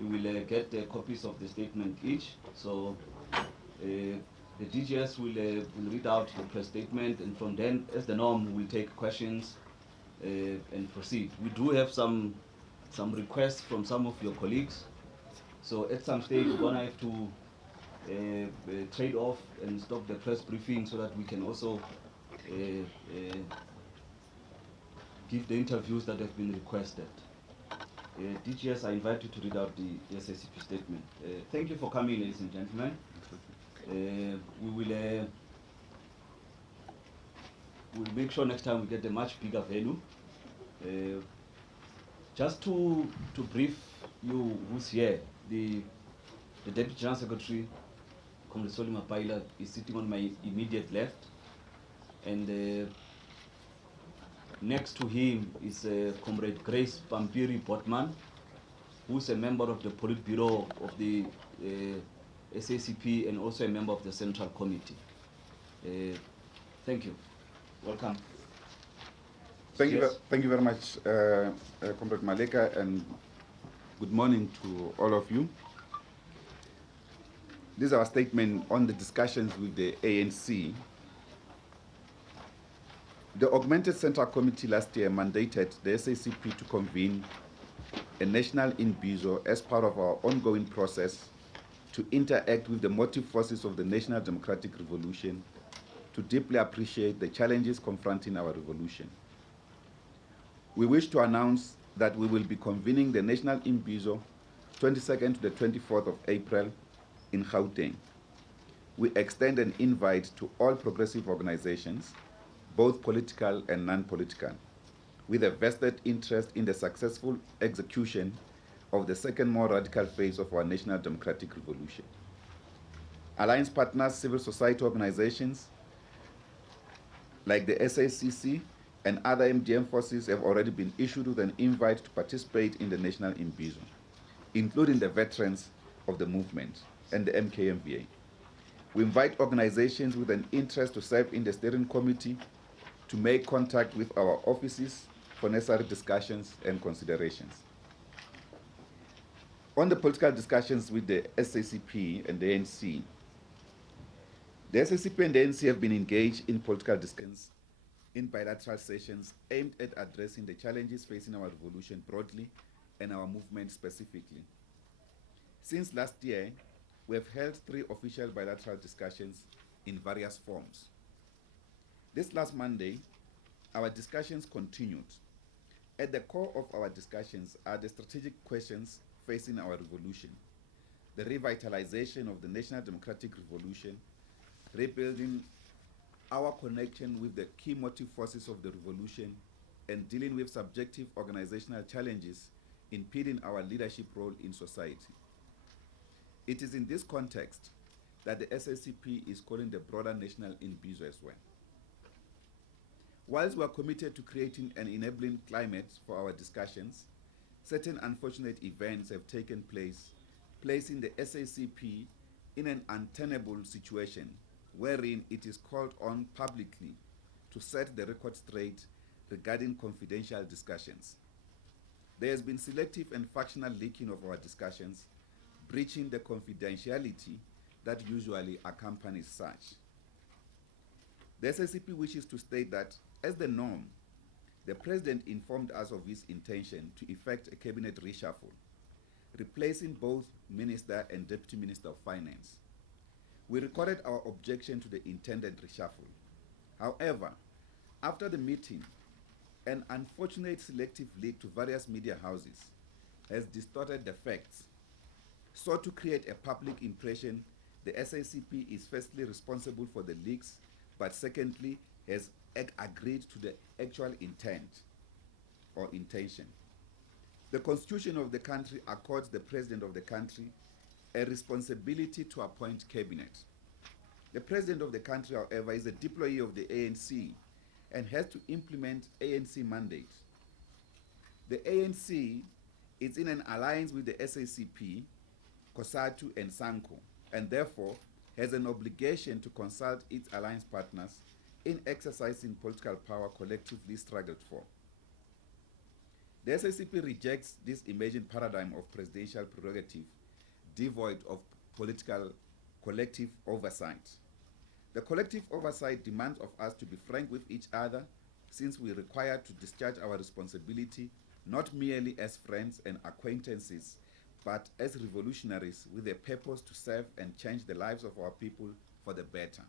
we will get copies of the statement each. So the DGS will read out the press statement, and from then, as the norm, we'll take questions and proceed. We do have some requests from some of your colleagues. So at some stage, we're gonna have to trade off and stop the press briefing so that we can also give the interviews that have been requested. DGS, I invite you to read out the SACP statement. Thank you for coming, ladies and gentlemen. We will we'll make sure next time we get a much bigger venue. Just to brief you who's here, the Deputy General Secretary, Comrade Solima Paila, is sitting on my immediate left, and next to him is Comrade Grace Pampiri Botman, who's a member of the Politburo of the SACP and also a member of the Central Committee. Thank you. Welcome. Thank you very much, Comrade Maleka, and good morning to all of you. This is our statement on the discussions with the ANC. The augmented Central Committee last year mandated the SACP to convene a national imbizo as part of our ongoing process to interact with the motive forces of the National Democratic Revolution, to deeply appreciate the challenges confronting our revolution. We wish to announce that we will be convening the national imbizo 22nd to the 24th of April in Gauteng. We extend an invite to all progressive organizations, both political and non-political, with a vested interest in the successful execution of the second more radical phase of our national democratic revolution. Alliance partners, civil society organizations like the SACC and other MDM forces have already been issued with an invite to participate in the national imbizo, including the veterans of the movement and the MKMVA. We invite organizations with an interest to serve in the steering committee to make contact with our offices for necessary discussions and considerations. On the political discussions with the SACP and the ANC, the SACP and the ANC have been engaged in political discussions in bilateral sessions aimed at addressing the challenges facing our revolution broadly and our movement specifically. Since last year, we have held 3 official bilateral discussions in various forms. This last Monday, our discussions continued. At the core of our discussions are the strategic questions facing our revolution, the revitalization of the National Democratic Revolution, rebuilding our connection with the key motive forces of the revolution, and dealing with subjective organizational challenges impeding our leadership role in society. It is in this context that the SACP is calling the broader national imbizo as well. Whilst we are committed to creating an enabling climate for our discussions, certain unfortunate events have taken place, placing the SACP in an untenable situation wherein it is called on publicly to set the record straight regarding confidential discussions. There has been selective and factional leaking of our discussions, breaching the confidentiality that usually accompanies such. The SACP wishes to state that, as the norm, the President informed us of his intention to effect a cabinet reshuffle, replacing both Minister and Deputy Minister of Finance. We recorded our objection to the intended reshuffle. However, after the meeting, an unfortunate selective leak to various media houses has distorted the facts. So to create a public impression, the SACP is firstly responsible for the leaks, but secondly has agreed to the actual intent or intention. The Constitution of the country accords the President of the country a responsibility to appoint cabinet. The President of the country, however, is a deployee of the ANC and has to implement ANC mandate. The ANC is in an alliance with the SACP, COSATU and SANCO, and therefore has an obligation to consult its alliance partners in exercising political power collectively struggled for. The SACP rejects this emerging paradigm of presidential prerogative devoid of political collective oversight. The collective oversight demands of us to be frank with each other, since we are required to discharge our responsibility not merely as friends and acquaintances, but as revolutionaries with a purpose to serve and change the lives of our people for the better.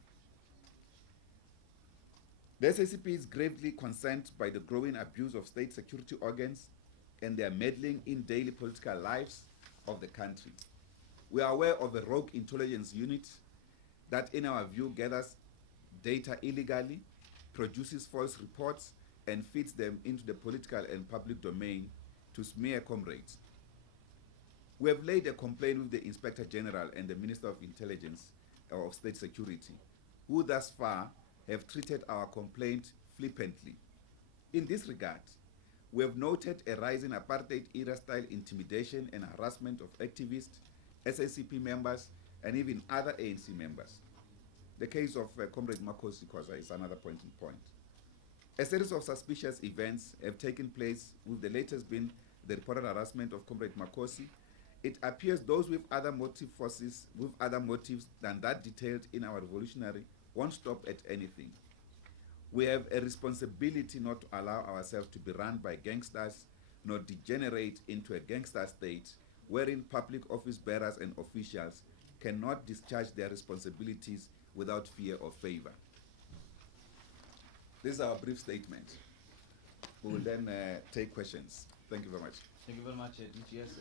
The SACP is gravely concerned by the growing abuse of state security organs and their meddling in daily political lives of the country. We are aware of a rogue intelligence unit that, in our view, gathers data illegally, produces false reports, and feeds them into the political and public domain to smear comrades. We have laid a complaint with the Inspector General and the Minister of Intelligence of State Security, who thus far have treated our complaint flippantly. In this regard, we have noted a rise in apartheid-era style intimidation and harassment of activists, SACP members, and even other ANC members. The case of Comrade Makosi Khoza is another point in point. A series of suspicious events have taken place, with the latest being the reported harassment of Comrade Makosi. It appears those with other motive forces, with other motives than that detailed in our revolutionary, won't stop at anything. We have a responsibility not to allow ourselves to be run by gangsters, nor degenerate into a gangster state wherein public office bearers and officials cannot discharge their responsibilities without fear or favor. This is our brief statement. We will then take questions. Thank you very much. Thank you very much, DGS.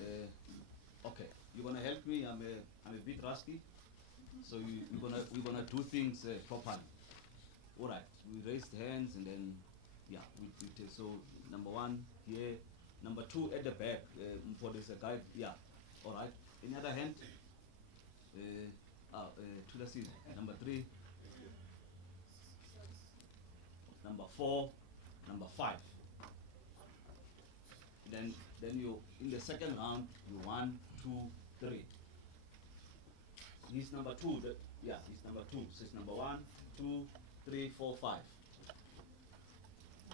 Okay, you're gonna help me. I'm a bit rusty, so we're gonna do things properly. All right. We raised hands and then, yeah, we take. So number one here, number two at the back. For this guy, yeah. All right. Any other hand? To the seat. Number three. Number four. Number five. Then you, in the second round, you 1, 2, 3. He's number two. Yeah, he's number two. So it's number 1, 2, 3, 4, 5.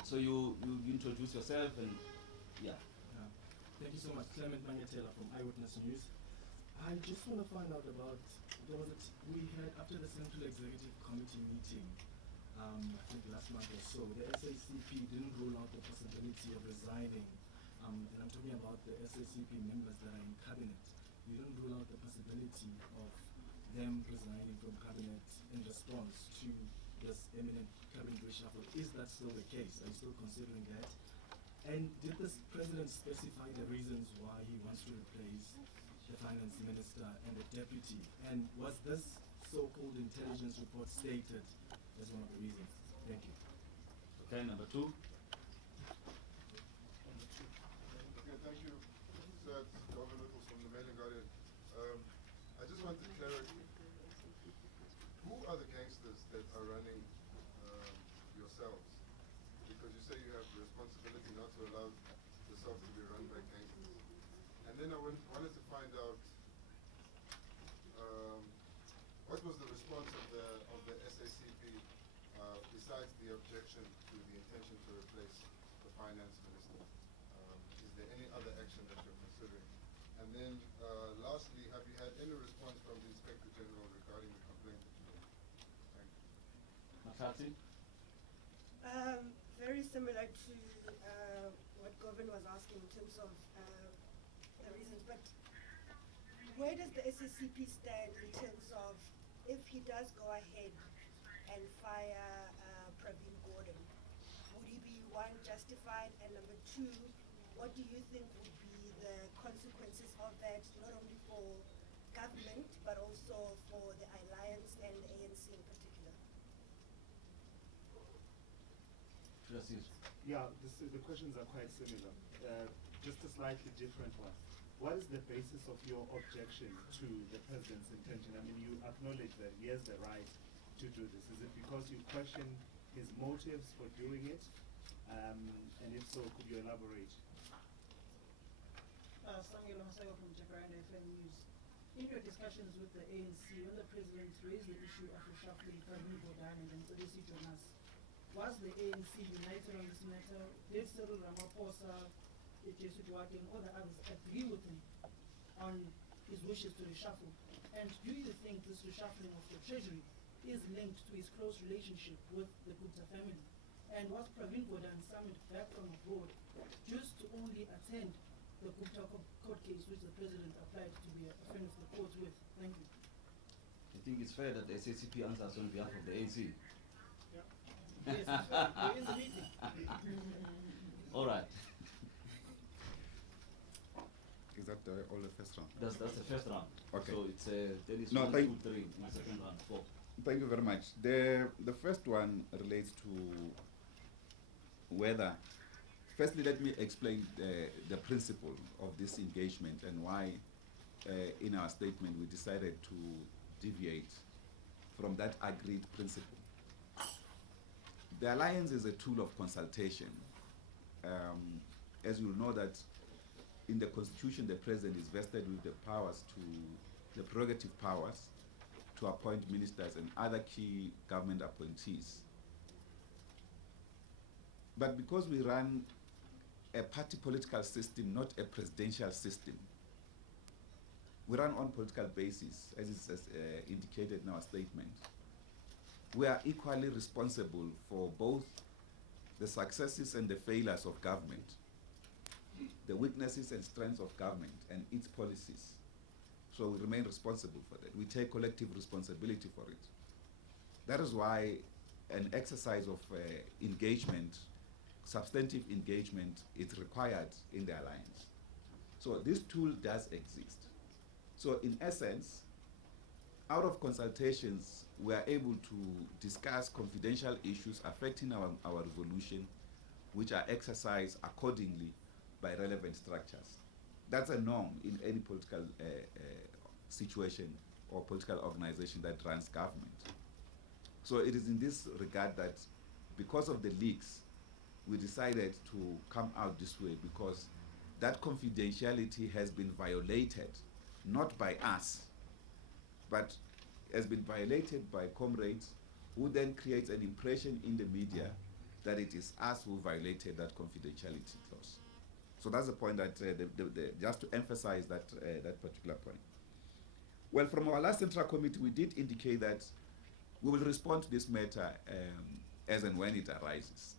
So you introduce yourself and yeah. Thank you so much, Clement Mangatela from Eyewitness News. I just want to find out about, we had after the Central Executive Committee meeting, I think last month or so, the SACP didn't rule out the possibility of resigning, and I'm talking about the SACP members that are in cabinet. You didn't rule out the possibility of them resigning from cabinet in response to this imminent cabinet reshuffle. Is that still the case? Are you still considering that? And did the president specify the reasons why he wants to replace the finance minister and the deputy? And was this so-called intelligence report stated as one of the reasons? Thank you. Okay, number two. Okay, thank you. Sir, Governor Nichols from the Mail and Guardian. I just wanted clarity. Who are the gangsters that are running yourselves? Because you say you have the responsibility not to allow yourselves to be run by gangsters. And then I wanted to find out what was the response of the SACP besides the objection to the intention to replace the finance minister? Is there any other action that you're considering? And then lastly, have you had any response from the Inspector General regarding the complaint that you made? Thank you. Makati? Very similar to what Govin was asking in terms of the reasons, but where does the SACP stand in terms of if he does go ahead and fire Praveen Gordon, would he be, one, justified, and number two, what do you think would be the consequences of that, not only for government, but also for the alliance and the ANC in particular? Yeah, the questions are quite similar, just a slightly different one. What is the basis of your objection to the president's intention? I mean, you acknowledge that he has the right to do this. Is it because you question his motives for doing it? And if so, could you elaborate? Sangelo Masago from Jacaranda FM News. In your discussions with the ANC, when the president raised the issue of reshuffling Praveen Gordhan and then Odesi Jonas, was the ANC united on this matter? Did Cyril Ramaphosa Jesu Duarte and all the others agree with him on his wishes to reshuffle? And do you think this reshuffling of the treasury is linked to his close relationship with the Gupta family? And was Pravin Gordhan summoned back from abroad just to only attend the Gupta court case, which the president applied to be a friend of the court with? Thank you. I think it's fair that the SACP answers on behalf of the ANC. Yes, it's fair. We're in the meeting. All right. Is that all the first round? That's the first round. Okay. So it's there is No, 1, thank- 2, 3 in the second round. 4. Thank you very much. The first one relates to whether, firstly let me explain the principle of this engagement and why in our statement we decided to deviate from that agreed principle. The alliance is a tool of consultation. As you know that in the constitution the president is vested with the powers the prerogative powers to appoint ministers and other key government appointees. But because we run a party political system, not a presidential system, we run on political basis, as is indicated in our statement. We are equally responsible for both the successes and the failures of government, the weaknesses and strengths of government and its policies. So we remain responsible for that. We take collective responsibility for it. That is why an exercise of engagement, substantive engagement, is required in the alliance. So this tool does exist. So in essence, out of consultations, we are able to discuss confidential issues affecting our resolution, which are exercised accordingly by relevant structures. That's a norm in any political situation or political organization that runs government. So it is in this regard that because of the leaks, we decided to come out this way because that confidentiality has been violated, not by us, but has been violated by comrades who then creates an impression in the media that it is us who violated that confidentiality clause. So that's the point that, just to emphasize that, that particular point. Well, from our last Central Committee, we did indicate that we will respond to this matter as and when it arises.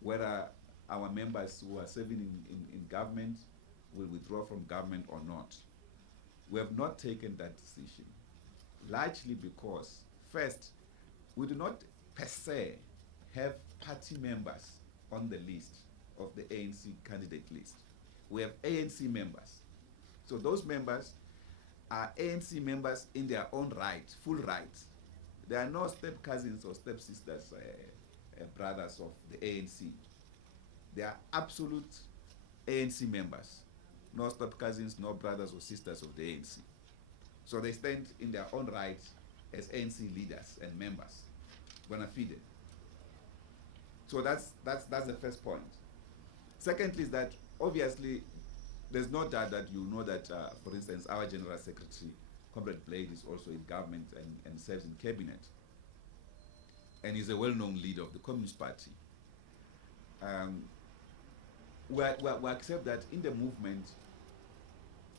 Whether our members who are serving in government will withdraw from government or not. We have not taken that decision, largely because, first, we do not per se have party members on the list of the ANC candidate list. We have ANC members. So those members are ANC members in their own right, full rights. They are no step cousins or step sisters, brothers of the ANC. They are absolute ANC members, no step cousins, no brothers or sisters of the ANC. So they stand in their own right as ANC leaders and members, bona fide. So that's the first point. Secondly is that obviously there's no doubt that you know that, for instance, our General Secretary, Comrade Blade, is also in government and serves in cabinet. And is a well-known leader of the Communist Party. We accept that in the movement,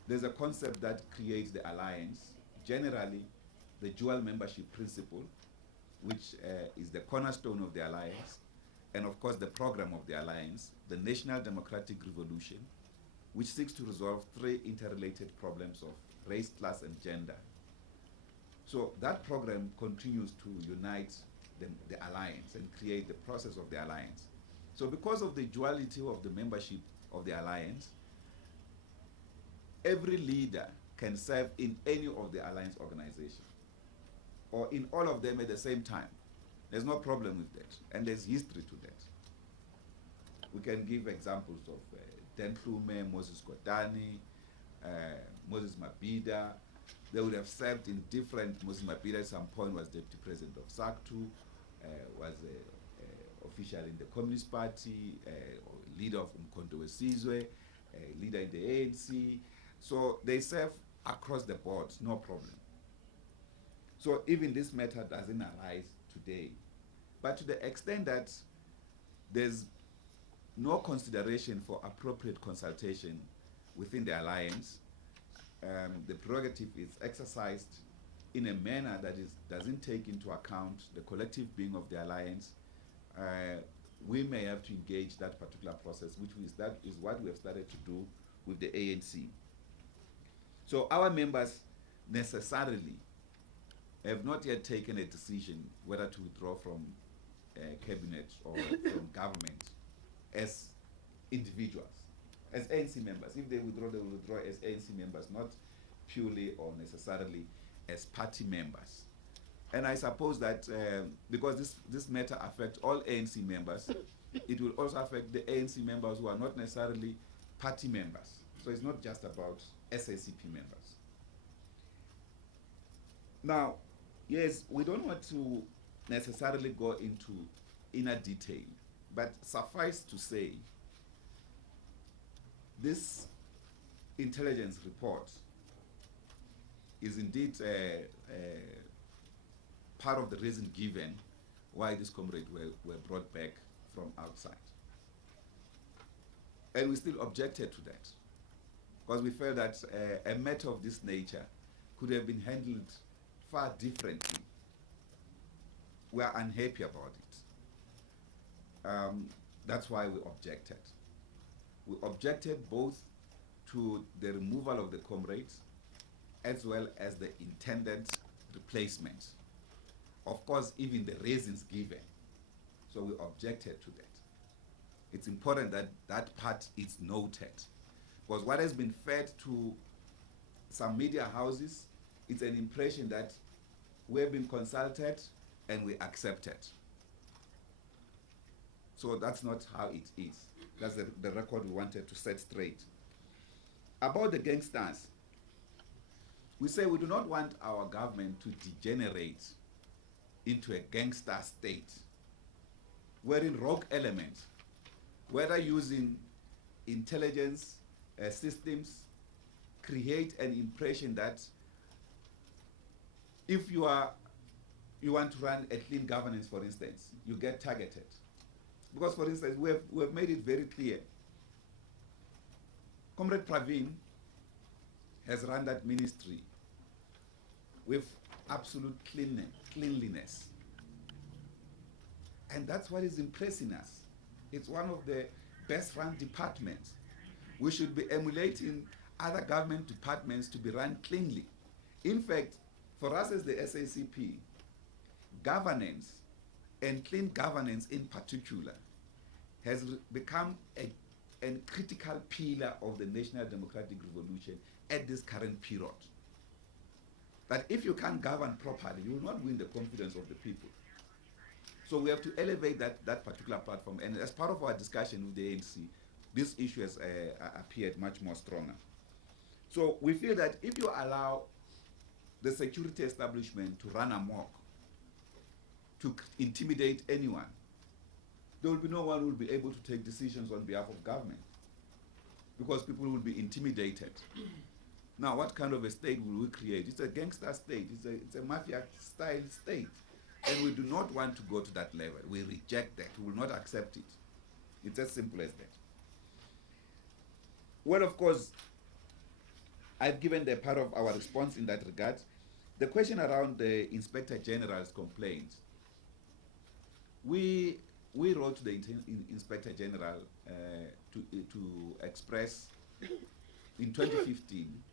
there's a concept that creates the alliance, generally the dual membership principle, which is the cornerstone of the alliance, and of course the program of the alliance, the National Democratic Revolution, which seeks to resolve 3 interrelated problems of race, class, and gender. So that program continues to unite the alliance and create the process of the alliance. So because of the duality of the membership of the alliance, every leader can serve in any of the alliance organizations, or in all of them at the same time. There's no problem with that, and there's history to that. We can give examples of Den Klume, Moses Kotani, Moses Mabida. They would have served in different, Moses Mabida at some point was deputy president of SACP, was an official in the Communist Party, leader of Umkhonto Wesizwe, leader in the ANC. So they serve across the board, no problem. So even this matter doesn't arise today. But to the extent that there's no consideration for appropriate consultation within the alliance. The prerogative is exercised in a manner that doesn't take into account the collective being of the alliance. We may have to engage that particular process, that is what we have started to do with the ANC. So our members necessarily have not yet taken a decision whether to withdraw from cabinet or from government as individuals, as ANC members. If they withdraw, they will withdraw as ANC members, not purely or necessarily as party members. And I suppose that because this matter affects all ANC members, it will also affect the ANC members who are not necessarily party members. So it's not just about SACP members. Now, yes, we don't want to necessarily go into inner detail, but suffice to say, this intelligence report is indeed part of the reason given why these comrades were brought back from outside. And we still objected to that, because we felt that a matter of this nature could have been handled far differently. We are unhappy about it. That's why we objected. We objected both to the removal of the comrades as well as the intended replacement. Of course, even the reasons given. So we objected to that. It's important that that part is noted, because what has been fed to some media houses, it's an impression that we have been consulted and we accepted. So that's not how it is. That's the record we wanted to set straight. About the gangsters, we say we do not want our government to degenerate into a gangster state, wherein rogue elements, whether using intelligence systems, create an impression that if you want to run a clean governance, for instance, you get targeted. Because, for instance, we have made it very clear. Comrade Praveen has run that ministry with absolute cleanliness. And that's what is impressing us. It's one of the best run departments. We should be emulating other government departments to be run cleanly. In fact, for us as the SACP, governance, and clean governance in particular, has become a critical pillar of the national democratic revolution at this current period. That if you can't govern properly, you will not win the confidence of the people. So we have to elevate that particular platform, and as part of our discussion with the ANC, this issue has appeared much more stronger. So we feel that if you allow the security establishment to run amok, to intimidate anyone, there will be no one who will be able to take decisions on behalf of government, because people will be intimidated. Now, what kind of a state will we create? It's a gangster state. It's a mafia-style state. And we do not want to go to that level. We reject that. We will not accept it. It's as simple as that. Well, of course, I've given the part of our response in that regard. The question around the Inspector General's complaint, we wrote to the Inspector General to express in 2015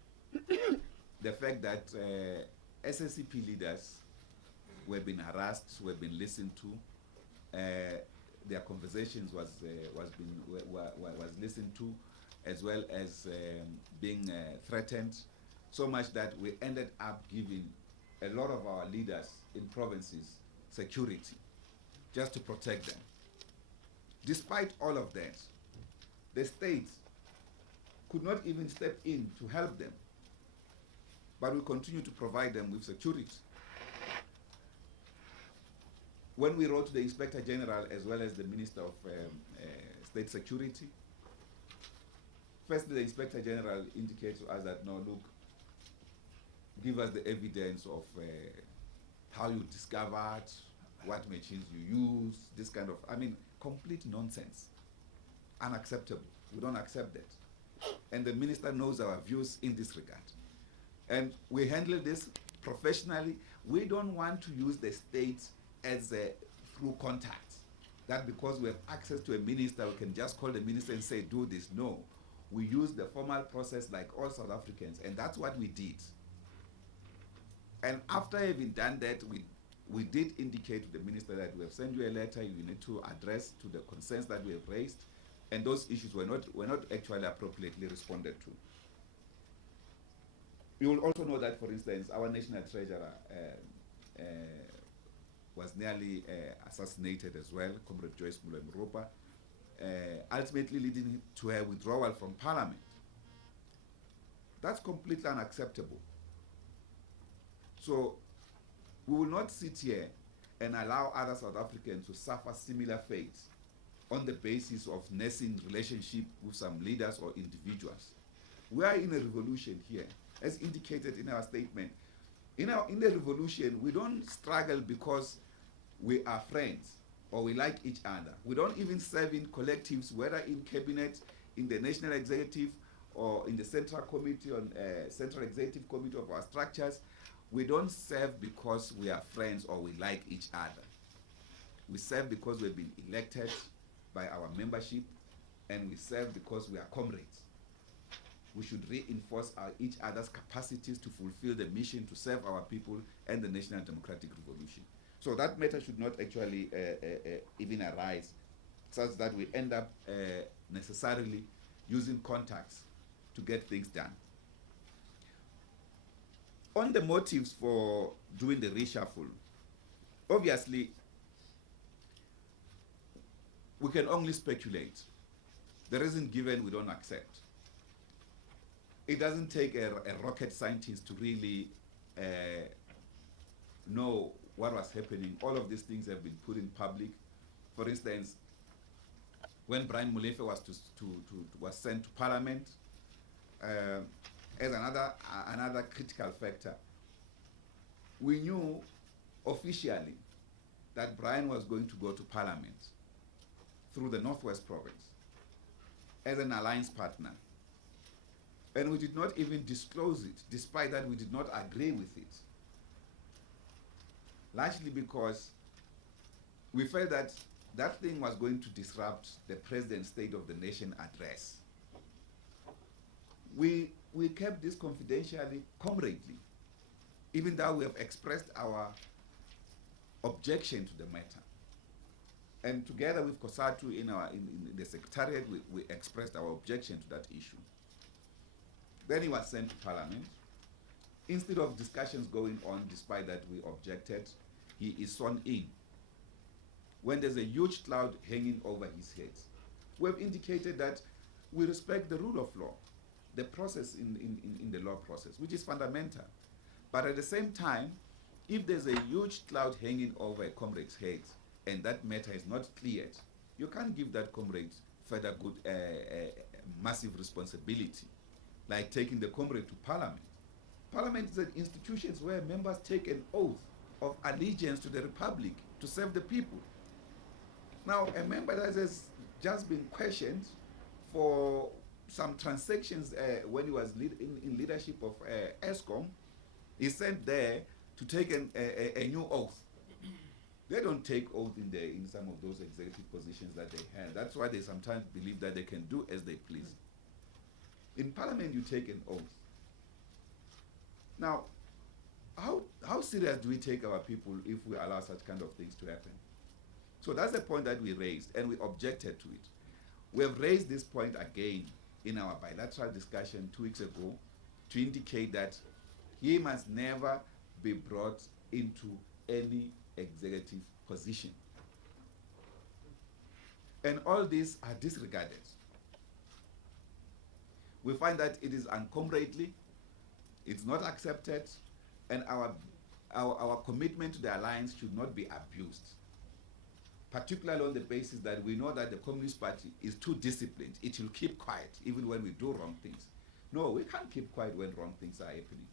the fact that SACP leaders were being harassed, were being listened to, their conversations was listened to, as well as being threatened, so much that we ended up giving a lot of our leaders in provinces security, just to protect them. Despite all of that, the state could not even step in to help them, but we continue to provide them with security. When we wrote to the Inspector General as well as the Minister of State Security, first the Inspector General indicates to us that, no, look, give us the evidence of how you discovered, what machines you use, this kind of, complete nonsense. unacceptable. We don't accept that. And the minister knows our views in this regard. And we handle this professionally. We don't want to use the state as through contacts. That because we have access to a minister, we can just call the minister and say, do this. No. We use the formal process like all South Africans, and that's what we did. And after having done that, we did indicate to the minister that we have sent you a letter you need to address to the concerns that we have raised, and those issues were not actually appropriately responded to. You will also know that, for instance, our national treasurer was nearly assassinated as well, Comrade Joyce Mulemrupa, ultimately leading to her withdrawal from Parliament. That's completely unacceptable. So we will not sit here and allow other South Africans to suffer similar fates on the basis of nursing relationship with some leaders or individuals. We are in a revolution here, as indicated in our statement. In the revolution, we don't struggle because we are friends or we like each other. We don't even serve in collectives, whether in cabinet, in the national executive, or in the central committee on central executive committee of our structures. We don't serve because we are friends or we like each other. We serve because we've been elected by our membership, and we serve because we are comrades. We should reinforce each other's capacities to fulfill the mission to serve our people and the national democratic revolution. So that matter should not actually even arise, such that we end up necessarily using contacts to get things done. On the motives for doing the reshuffle, obviously, we can only speculate. The reason given, we don't accept. It doesn't take a rocket scientist to really know what was happening. All of these things have been put in public. For instance, when Brian Molefe was sent to Parliament, as another critical factor, we knew officially that Brian was going to go to Parliament through the Northwest Province as an alliance partner. And we did not even disclose it, despite that we did not agree with it. Largely because we felt that that thing was going to disrupt the President's State of the Nation address. We kept this confidentially, comradely, even though we have expressed our objection to the matter. And together with COSATU in the Secretariat, we expressed our objection to that issue. Then he was sent to Parliament. Instead of discussions going on, despite that we objected, he is sworn in. When there's a huge cloud hanging over his head, we have indicated that we respect the rule of law, the process in the law process, which is fundamental. But at the same time, if there's a huge cloud hanging over a comrade's head and that matter is not cleared, you can't give that comrade further good, massive responsibility, like taking the comrade to Parliament. Parliament is an institution where members take an oath of allegiance to the Republic to serve the people. Now, a member that has just been questioned for some transactions when he was in leadership of ESCOM, is sent there to take a new oath. They don't take oath in some of those executive positions that they have. That's why they sometimes believe that they can do as they please. In Parliament, you take an oath. Now, how serious do we take our people if we allow such kind of things to happen? So that's the point that we raised, and we objected to it. We have raised this point again in our bilateral discussion 2 weeks ago to indicate that he must never be brought into any executive position. And all these are disregarded. We find that it is uncomradely, it's not accepted, and our commitment to the alliance should not be abused, particularly on the basis that we know that the Communist Party is too disciplined. It will keep quiet even when we do wrong things. No, we can't keep quiet when wrong things are happening.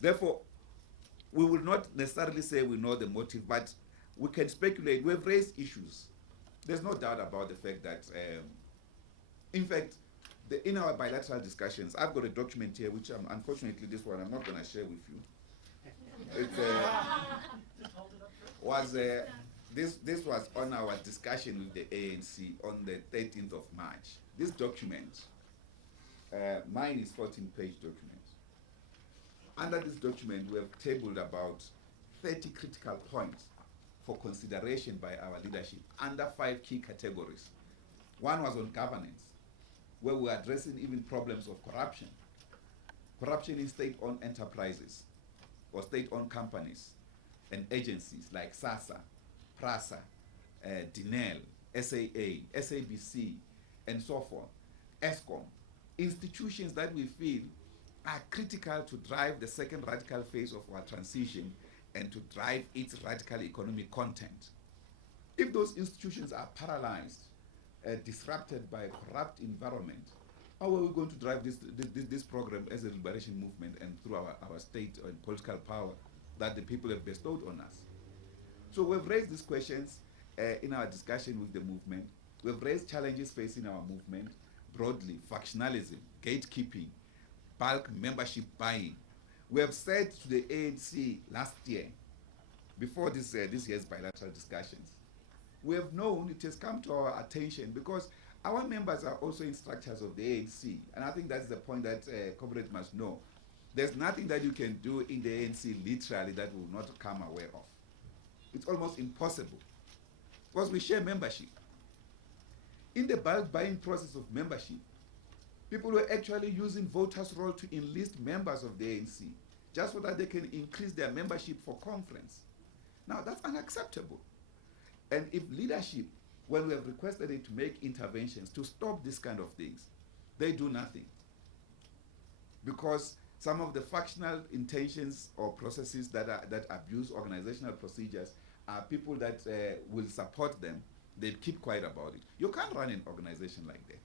Therefore, we will not necessarily say we know the motive, but we can speculate. We've raised issues there's no doubt about the fact that, in fact, in our bilateral discussions, I've got a document here, which unfortunately this one I'm not going to share with you. This was on our discussion with the ANC on the 13th of March. This document, mine is 14-page document. Under this document, we have tabled about 30 critical points for consideration by our leadership under 5 key categories. One was on governance, where we are addressing even problems of corruption. Corruption in state-owned enterprises or state-owned companies and agencies like SASA, PRASA, DINEL, SAA, SABC, and so forth, ESCOM, institutions that we feel are critical to drive the second radical phase of our transition and to drive its radical economic content. If those institutions are paralyzed, disrupted by a corrupt environment, how are we going to drive this program as a liberation movement and through our state and political power that the people have bestowed on us? So we've raised these questions in our discussion with the movement. We've raised challenges facing our movement broadly: factionalism, gatekeeping, bulk membership buying. We have said to the ANC last year, before this year's bilateral discussions, we have known, it has come to our attention, because our members are also in structures of the ANC, and I think that's the point that comrades must know. There's nothing that you can do in the ANC literally that will not come aware of. It's almost impossible, because we share membership. In the bulk buying process of membership, people were actually using voters' roll to enlist members of the ANC, just so that they can increase their membership for conference. Now, that's unacceptable. And if leadership, when we have requested it to make interventions to stop this kind of things, they do nothing. Because some of the factional intentions or processes that abuse organizational procedures are people that will support them. They keep quiet about it. You can't run an organization like that.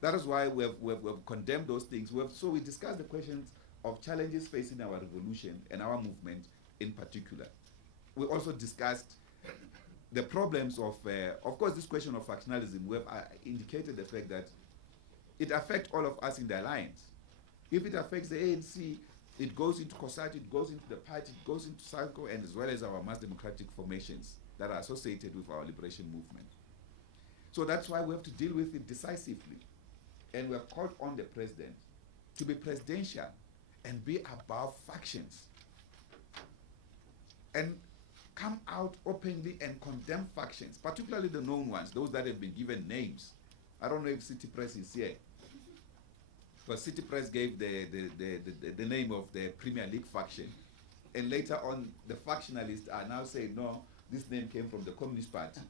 That is why we've condemned those things. So we discussed the questions of challenges facing our revolution and our movement in particular. We also discussed the problems of course, this question of factionalism. We have indicated the fact that it affects all of us in the alliance. If it affects the ANC, it goes into COSATU, it goes into the party, it goes into SACP, and as well as our mass democratic formations that are associated with our liberation movement. So that's why we have to deal with it decisively. And we have called on the president to be presidential and be above factions and come out openly and condemn factions, particularly the known ones, those that have been given names. I don't know if City Press is here, but City Press gave the name of the Premier League faction, and later on the factionalists are now saying, no, this name came from the Communist Party.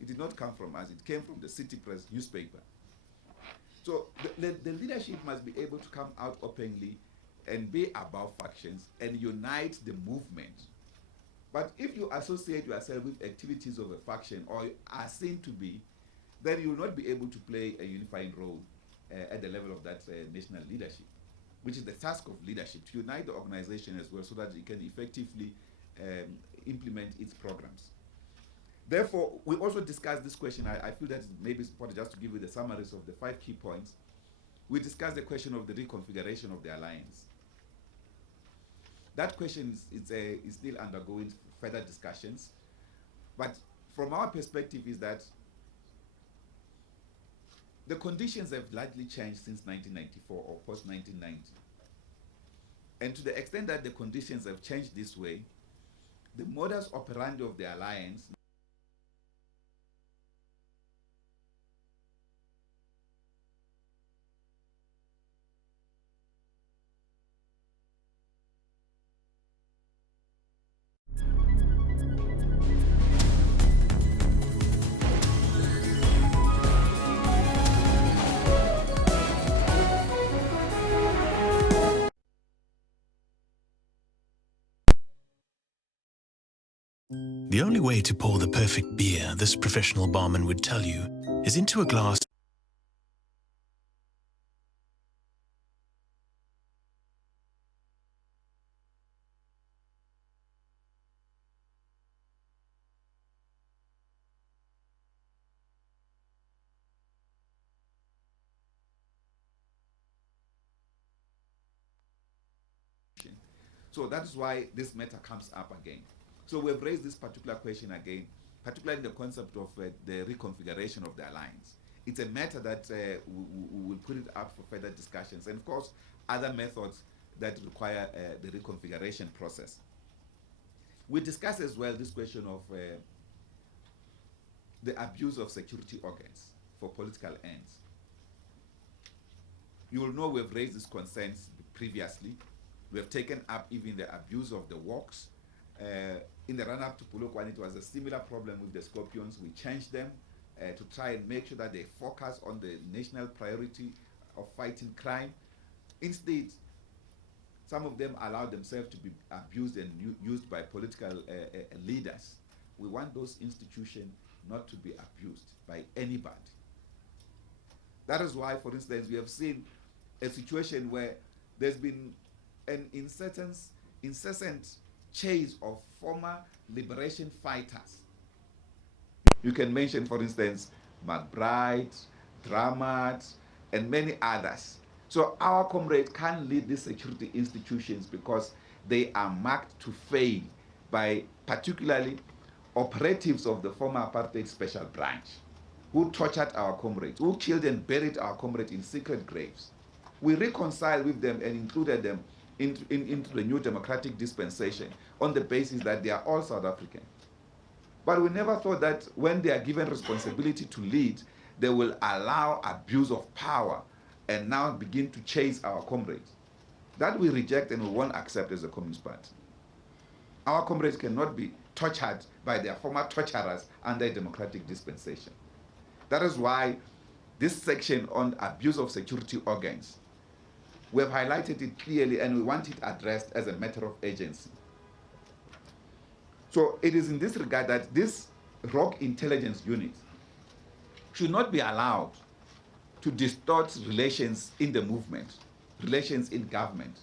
It did not come from us, it came from the City Press newspaper. So the leadership must be able to come out openly and be above factions and unite the movement. But if you associate yourself with activities of a faction, or are seen to be, then you will not be able to play a unifying role at the level of that national leadership, which is the task of leadership, to unite the organization as well so that it can effectively implement its programs. Therefore, we also discussed this question. I feel that maybe it's important just to give you the summaries of the 5 key points. We discussed the question of the reconfiguration of the alliance. That question is still undergoing further discussions. But from our perspective is that the conditions have largely changed since 1994 or post-1990. And to the extent that the conditions have changed this way, the modus operandi of the alliance The only way to pour the perfect beer, this professional barman would tell you, is into a glass. So that's why this matter comes up again. So we've raised this particular question again, particularly the concept of the reconfiguration of the alliance. It's a matter that we will put it up for further discussions, and of course other methods that require the reconfiguration process. We discussed as well this question of the abuse of security organs for political ends. You will know we've raised these concerns previously. We have taken up even the abuse of the walks. In the run-up to Polokwane, it was a similar problem with the Scorpions. We changed them to try and make sure that they focus on the national priority of fighting crime. Instead, some of them allowed themselves to be abused and used by political leaders. We want those institutions not to be abused by anybody. That is why, for instance, we have seen a situation where there's been an incessant chase of former liberation fighters. You can mention, for instance, McBride, Dramat, and many others. So our comrades can't lead these security institutions because they are marked to fail by particularly operatives of the former apartheid special branch who tortured our comrades, who killed and buried our comrades in secret graves. We reconciled with them and included them into the new democratic dispensation on the basis that they are all South African. But we never thought that when they are given responsibility to lead, they will allow abuse of power and now begin to chase our comrades. That we reject and we won't accept as a Communist Party. Our comrades cannot be tortured by their former torturers under a democratic dispensation. That is why this section on abuse of security organs, we have highlighted it clearly and we want it addressed as a matter of urgency. So it is in this regard that this rogue intelligence unit should not be allowed to distort relations in the movement, relations in government,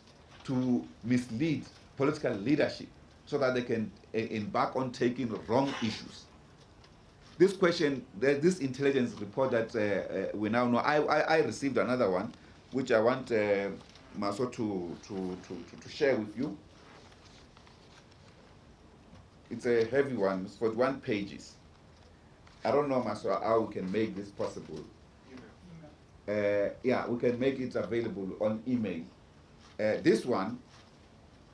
to mislead political leadership so that they can embark on taking wrong issues. This question, this intelligence report that we now know, I received another one, which I want Maso to share with you. It's a heavy one, it's 41 pages. I don't know, Maso, how we can make this possible. Yeah, we can make it available on email. This one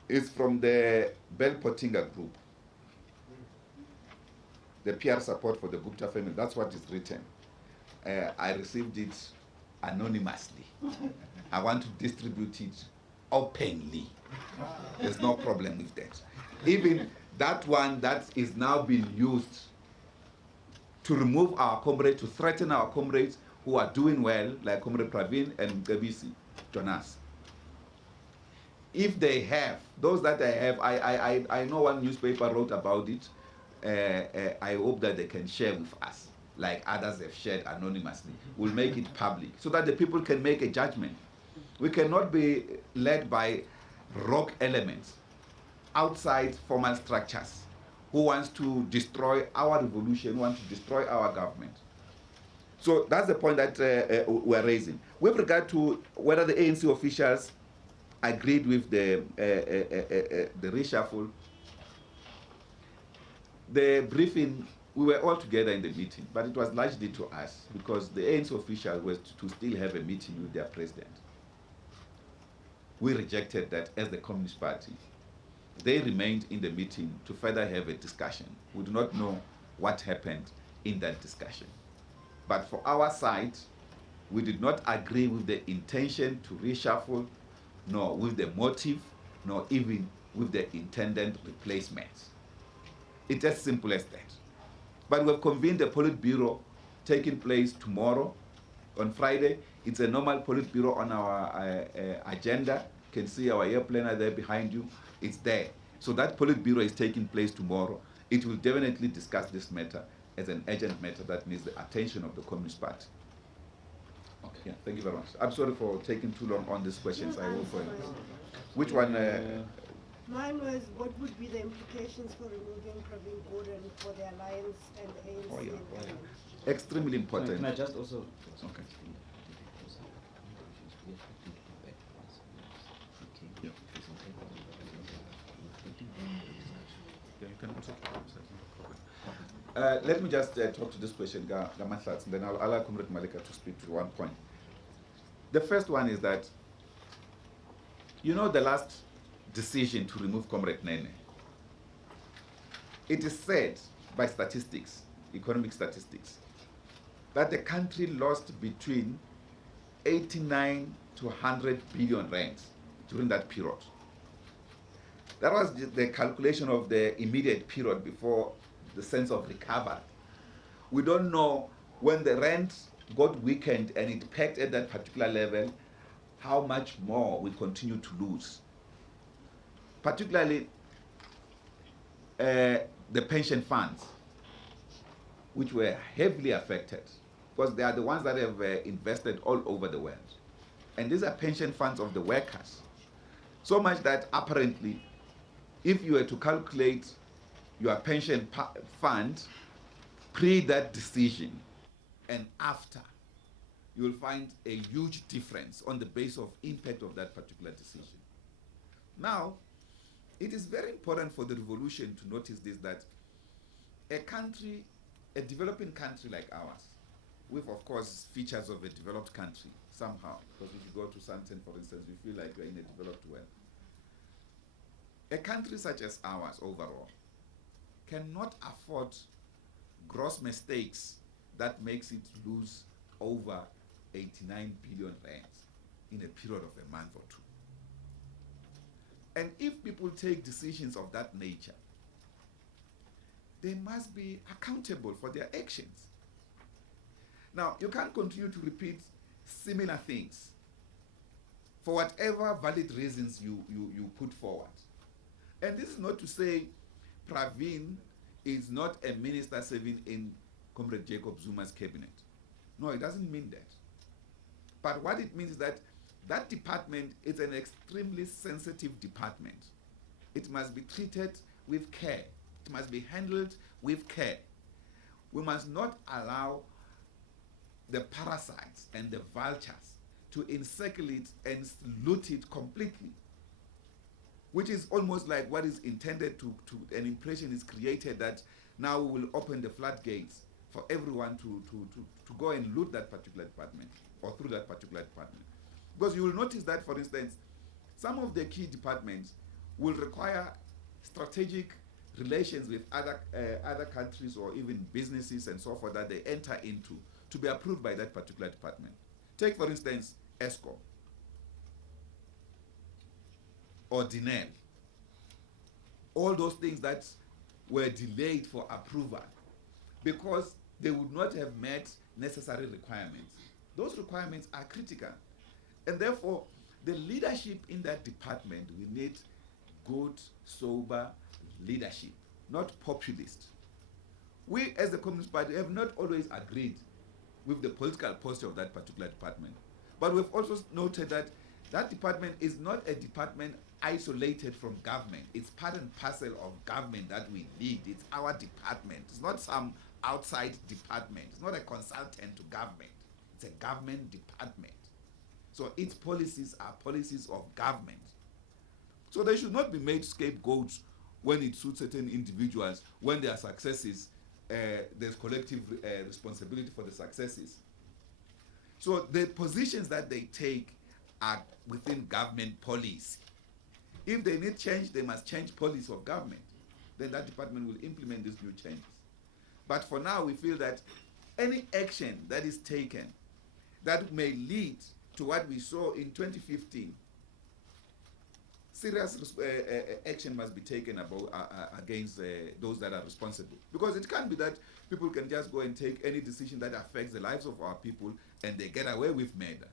is from the Bell Pottinger group. The PR support for the Gupta family, that's what is written. I received it anonymously. I want to distribute it openly. There's no problem with that. Even that one that is now being used to remove our comrades, to threaten our comrades who are doing well, like Comrade Pravin and Mkabisi, Jonas. If they have, those that I have, I know one newspaper wrote about it. I hope that they can share with us, like others have shared anonymously. We'll make it public so that the people can make a judgment. We cannot be led by rogue elements outside formal structures who wants to destroy our revolution, who wants to destroy our government. So that's the point that we're raising. With regard to whether the ANC officials agreed with the reshuffle, the briefing, we were all together in the meeting, but it was largely to us because the ANC officials were to still have a meeting with their president. We rejected that as the Communist Party. They remained in the meeting to further have a discussion. We do not know what happened in that discussion. But for our side, we did not agree with the intention to reshuffle, nor with the motive, nor even with the intended replacements. It's as simple as that. But we've convened a Politburo taking place tomorrow, on Friday. It's a normal Politburo on our agenda. You can see our airplane there behind you. It's there. So that Politburo is taking place tomorrow. It will definitely discuss this matter as an urgent matter that needs the attention of the Communist Party. Okay. Yeah, thank you very much. I'm sorry for taking too long on these questions. I will find. Which one? Mine was, what would be the implications for removing Pravin Gordhan for the alliance and the ANC? Oh, yeah. Extremely important. Can I just also... Okay. Let me just talk to this question, Gamatlat, and then I'll allow Comrade Malika to speak to one point. The first one is that, you know, the last decision to remove Comrade Nene, it is said by statistics, economic statistics, that the country lost between 89 to 100 billion rands during that period. That was the calculation of the immediate period before the sense of recovery. We don't know when the rand got weakened and it peaked at that particular level, how much more we continue to lose. Particularly the pension funds, which were heavily affected, because they are the ones that have invested all over the world. And these are pension funds of the workers. So much that apparently, if you were to calculate your pension fund pre that decision and after, you will find a huge difference on the basis of impact of that particular decision. Now, it is very important for the revolution to notice this, that a country, a developing country like ours, with of course features of a developed country somehow, because if you go to Santen, for instance, you feel like you're in a developed world. A country such as ours overall cannot afford gross mistakes that makes it lose over 89 billion rands in a period of a month or two. And if people take decisions of that nature, they must be accountable for their actions. Now, you can't continue to repeat similar things for whatever valid reasons you put forward. And this is not to say Pravin is not a minister serving in Comrade Jacob Zuma's cabinet. No, it doesn't mean that. But what it means is that that department is an extremely sensitive department. It must be treated with care. It must be handled with care. We must not allow the parasites and the vultures to encircle it and loot it completely, which is almost like what is intended to an impression is created that now we will open the floodgates for everyone to go and loot that particular department or through that particular department. Because you will notice that, for instance, some of the key departments will require strategic relations with other countries or even businesses and so forth that they enter into to be approved by that particular department. Take, for instance, ESCO or DINEL. All those things that were delayed for approval because they would not have met necessary requirements. Those requirements are critical. And therefore, the leadership in that department, we need good, sober leadership, not populist. We, as the Communist Party, have not always agreed with the political posture of that particular department. But we've also noted that that department is not a department isolated from government. It's part and parcel of government that we need. It's our department. It's not some outside department. It's not a consultant to government. It's a government department. So its policies are policies of government. So they should not be made scapegoats when it suits certain individuals. When their successes, there's collective responsibility for the successes. So the positions that they take are within government policy. If they need change, they must change policy of government. Then that department will implement these new changes. But for now, we feel that any action that is taken that may lead to what we saw in 2015, serious action must be taken against those that are responsible. Because it can't be that people can just go and take any decision that affects the lives of our people and they get away with murder.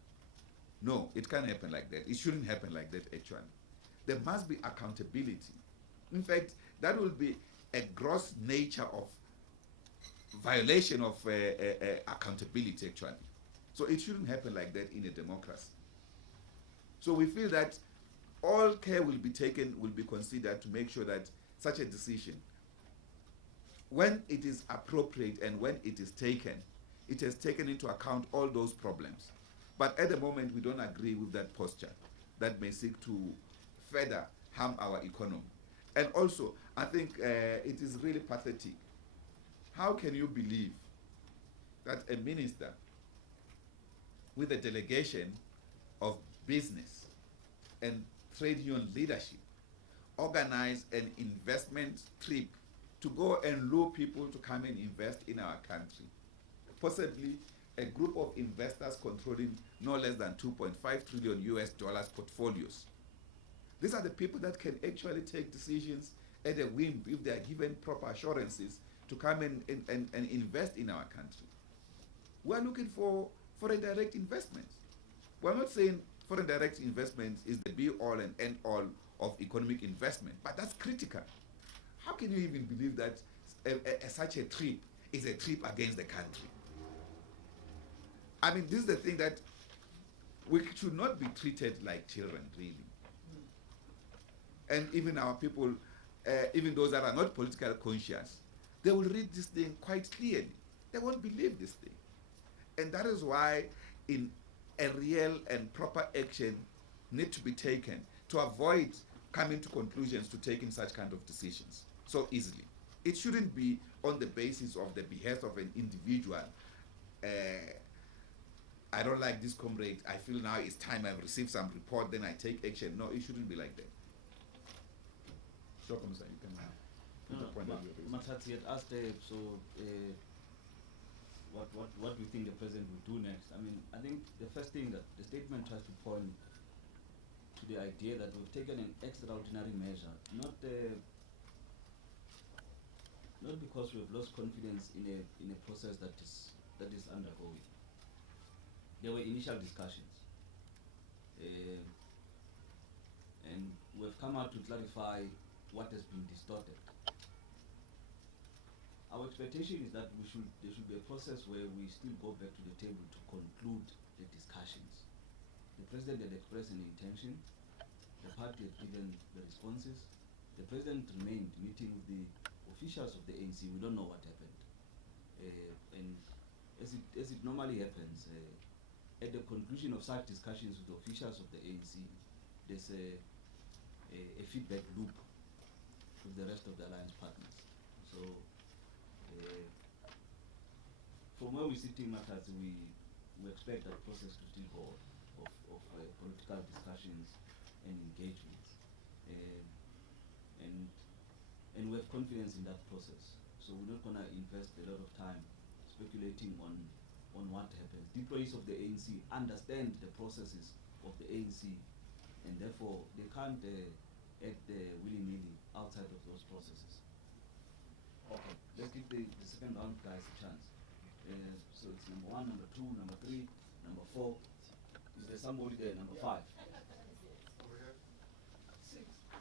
No, it can't happen like that. It shouldn't happen like that, actually. There must be accountability. In fact, that will be a gross nature of violation of accountability, actually. So it shouldn't happen like that in a democracy. So we feel that all care will be taken, will be considered to make sure that such a decision, when it is appropriate and when it is taken, it has taken into account all those problems. But at the moment, we don't agree with that posture that may seek to further harm our economy. And also, I think it is really pathetic How can you believe that a minister with a delegation of business and trade union leadership organize an investment trip to go and lure people to come and invest in our country? Possibly a group of investors controlling no less than 2.5 trillion US dollars portfolios. These are the people that can actually take decisions at a whim if they are given proper assurances to come and invest in our country. We are looking for foreign direct investments. We're not saying foreign direct investments is the be-all and end-all of economic investment, but that's critical. How can you even believe that such a trip is a trip against the country? I mean, this is the thing that we should not be treated like children, really. And even our people, even those that are not politically conscious, they will read this thing quite clearly. They won't believe this thing. And that is why in a real and proper action need to be taken to avoid coming to conclusions to taking such kind of decisions so easily. It shouldn't be on the basis of the behest of an individual. I don't like this comrade, I feel now it's time I've received some report, then I take action. No, it shouldn't be like that. Sure, Commissioner, you can Matatsi had asked, what do you think the president will do next? I mean, I think the first thing that the statement tries to point to the idea that we've taken an extraordinary measure, not because we've lost confidence in a process that is undergoing. There were initial discussions, and we've come out to clarify what has been distorted. Our expectation is that there should be a process where we still go back to the table to conclude the discussions. The president had expressed an intention, the party had given the responses, the president remained meeting with the officials of the ANC. We don't know what happened. And as it normally happens, at the conclusion of such discussions with the officials of the ANC, there's a feedback loop with the rest of the alliance partners. So from where we're sitting matters, we expect that process to still go of political discussions and engagements. And we have confidence in that process. So we're not going to invest a lot of time speculating on what happens. The employees of the ANC understand the processes of the ANC, and therefore they can't act willy-nilly outside of those processes. Okay, let's give the second round guys a chance. So it's number 1, number 2, number 3, number 4. Is there somebody there? Number 5. Over here.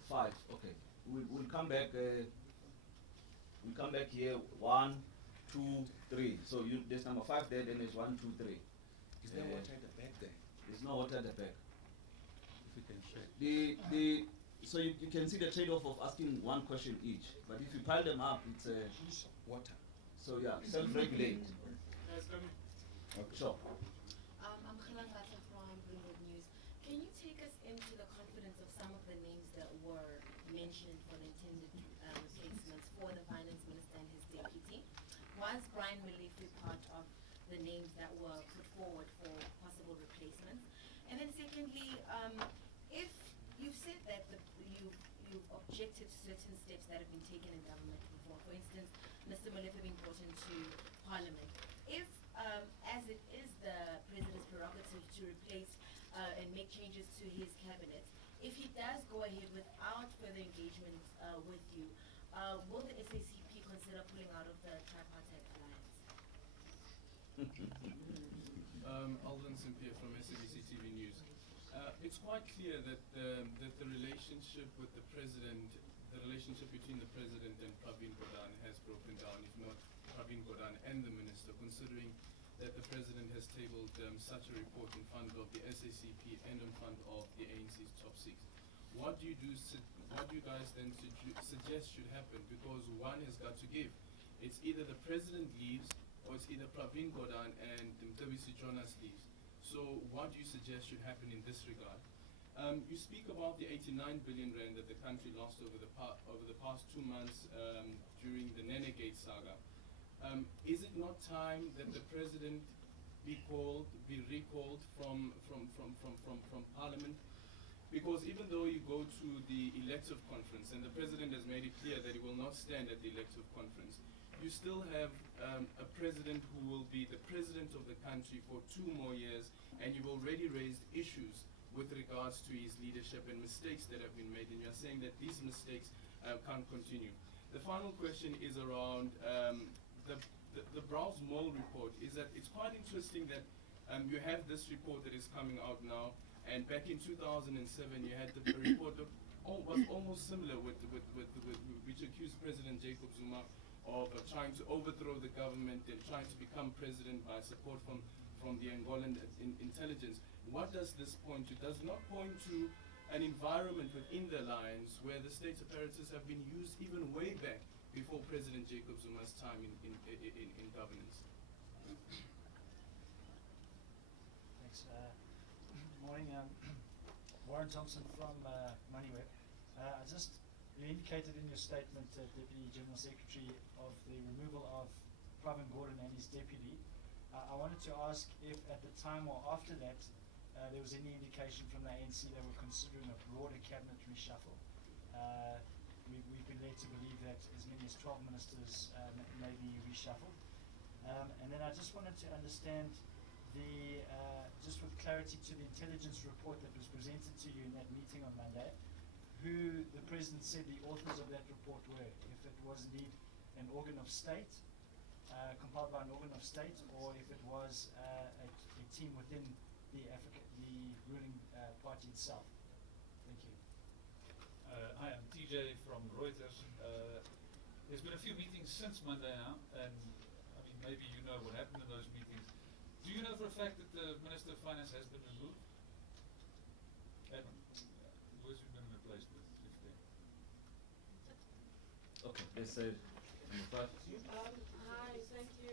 5. Okay. We'll come back. We'll come back here. 1, 2, 3. So there's number 5 there. Then there's 1, 2, 3. Is there water at the back there? There's no water at the back. If you can share. So you can see the trade-off of asking one question each. But if you pile them up, it's Water. so yeah, self-regulate. Okay. Sure. I'm Khalangata from Bloomberg News. Can you take us into the confidence of some of the names that were mentioned for the intended replacements for the finance minister and his deputy? Was Brian Malefi part of the names that were put forward for possible replacements? And then secondly, if you've said that you've objected to certain steps that have been taken in government before, for instance, Mr. Malefi being brought into Parliament. If, as it is the President's prerogative to replace and make changes to his cabinet, if he does go ahead without further engagement with you, will the SACP consider pulling out of the tripartite alliance? Alden Simpier from SABC TV News. It's quite clear that the relationship with the President, the relationship between the President and Pravin Gordhan has broken down, if not Pravin Gordhan and the Minister, considering that the President has tabled such a report in front of the SACP and in front of the ANC's top 6. What do you guys then suggest should happen? Because one has got to give. It's either the President leaves, or it's either Pravin Gordhan and Mcebisi Jonas leaves. So what do you suggest should happen in this regard? You speak about the 89 billion rand that the country lost over the past 2 months during the Nenegate saga. Is it not time that the president be recalled from Parliament? Because even though you go to the elective conference, and the president has made it clear that he will not stand at the elective conference, you still have a president who will be the president of the country for 2 more years, and you've already raised issues with regards to his leadership and mistakes that have been made, and you're saying that these mistakes can't continue. The final question is around the Browse Mole report. Is that it's quite interesting that you have this report that is coming out now, and back in 2007 you had the report that was almost similar which accused President Jacob Zuma of trying to overthrow the government and trying to become president by support from the Angolan intelligence. What does this point to? Does it not point to an environment within the alliance where the state apparatus have been used even way back before President Jacob Zuma's time in governance? Thanks. Morning. Warren Thompson from MoneyWeb. You indicated in your statement, Deputy General Secretary, of the removal of Pravin Gordhan and his deputy. I wanted to ask if at the time or after that there was any indication from the ANC they were considering a broader cabinet reshuffle. We've been led to believe that as many as 12 ministers may be reshuffled. And then I just wanted to understand just with clarity to the intelligence report that was presented to you in that meeting on Monday, who the President said the authors of that report were, if it was indeed an organ of state, compiled by an organ of state, or if it was a team within the ruling party itself. Thank you. Hi, I'm TJ from Reuters. There's been a few meetings since Monday now, and I mean, maybe you know what happened in those meetings. Do you know for a fact that the Minister of Finance has been removed? Edmund, who has been replaced with? Okay, let's say number 5. Hi, thank you.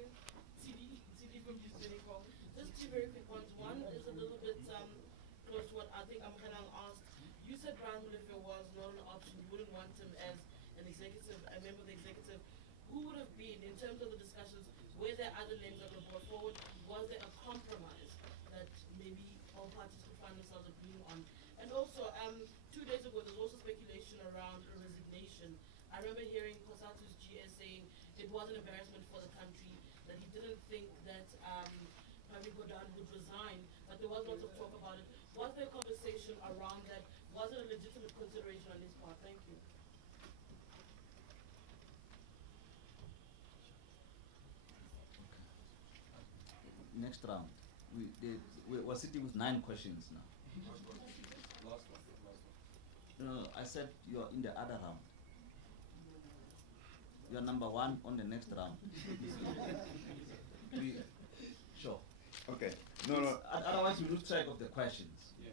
CD from News Telecom. Just 2 very quick ones. One is a little bit close to what I think Amkhanang asked. You said Brian Molefe was not an option. You wouldn't want him as a member of the executive. Who would have been, in terms of the discussions, were there other names that were brought forward? Was there a compromise that maybe all parties could find themselves agreeing on? And also, 2 days ago, there was also speculation around a resignation. I remember hearing Kosatu's GS saying it was an embarrassment for the country, that he didn't think that Pravin Gordhan would resign, but there was lots of talk about it. Was there a conversation around that? Was it a legitimate consideration on his part? Thank you. Next round. We're sitting with 9 questions now. Last one. No, I said you're in the other round. You're number 1 on the next round. Sure. Okay. No. Otherwise, we lose track of the questions. Yeah.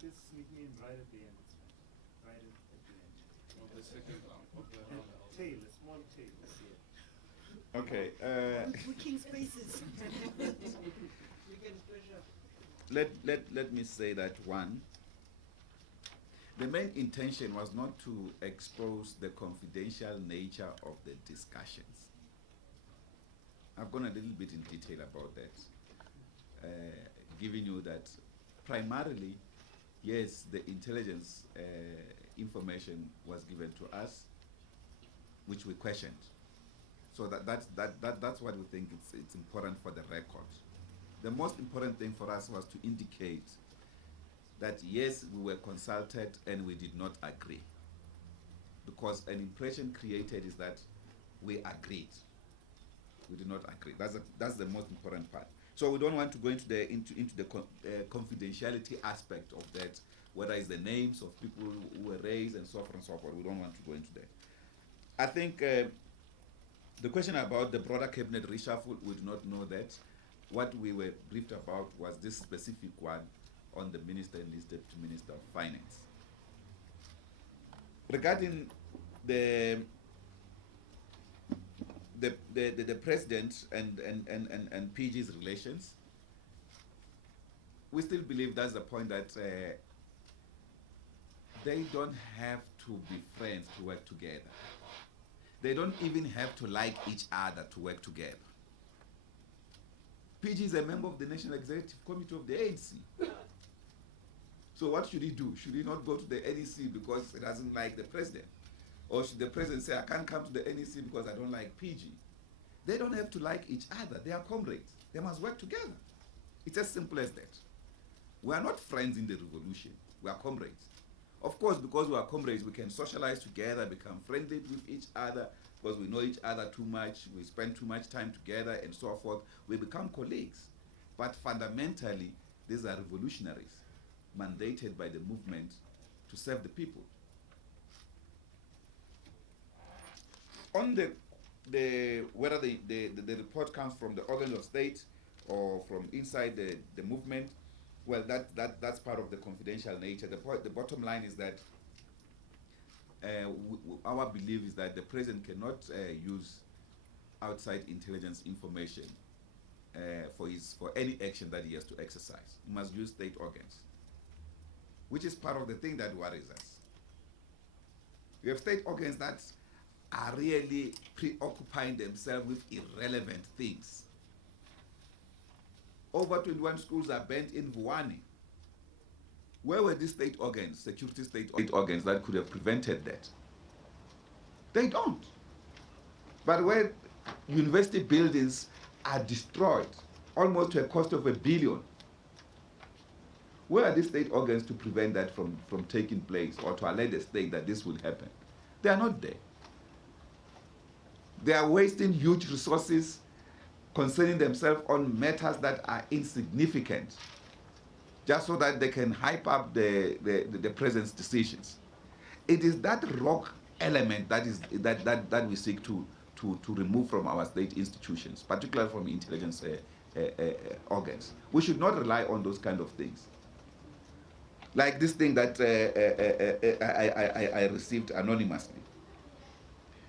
This meet me in right at the end. It's fine. Right at the end. Of the second round. Of the round. Tail, a small tail. Let's see it. Okay. Booking spaces. Let me say that one. The main intention was not to expose the confidential nature of the discussions. I've gone a little bit in detail about that, giving you that primarily, yes, the intelligence information was given to us, which we questioned. So that's what we think it's important for the record. The most important thing for us was to indicate that yes, we were consulted and we did not agree. Because an impression created is that we agreed. We did not agree. That's the most important part. So we don't want to go into the confidentiality aspect of that, whether it's the names of people who were raised and so forth and so forth. We don't want to go into that. I think the question about the broader cabinet reshuffle, we do not know that. What we were briefed about was this specific one on the minister and his deputy minister of finance. Regarding the president and PG's relations, we still believe that's the point that they don't have to be friends to work together. They don't even have to like each other to work together. PG is a member of the National Executive Committee of the ANC. So what should he do? Should he not go to the NEC because he doesn't like the president? Or should the president say, I can't come to the NEC because I don't like PG? They don't have to like each other. They are comrades. They must work together. It's as simple as that. We are not friends in the revolution. We are comrades. Of course, because we are comrades, we can socialize together, become friendly with each other, because we know each other too much, we spend too much time together, and so forth. We become colleagues. But fundamentally, these are revolutionaries, mandated by the movement to serve the people. On whether the report comes from the organs of state or from inside the movement, well, that's part of the confidential nature. The bottom line is that our belief is that the president cannot use outside intelligence information for any action that he has to exercise. He must use state organs, which is part of the thing that worries us. We have state organs that are really preoccupying themselves with irrelevant things. Over 21 schools are banned in Vuwani. Where were these state organs, security state organs that could have prevented that? They don't. But where university buildings are destroyed, almost to a cost of $1 billion, where are these state organs to prevent that from taking place or to alert the state that this will happen? They are not there. They are wasting huge resources concerning themselves on matters that are insignificant, just so that they can hype up the president's decisions. It is that rock element that we seek to remove from our state institutions, particularly from intelligence organs. We should not rely on those kind of things. Like this thing that I received anonymously.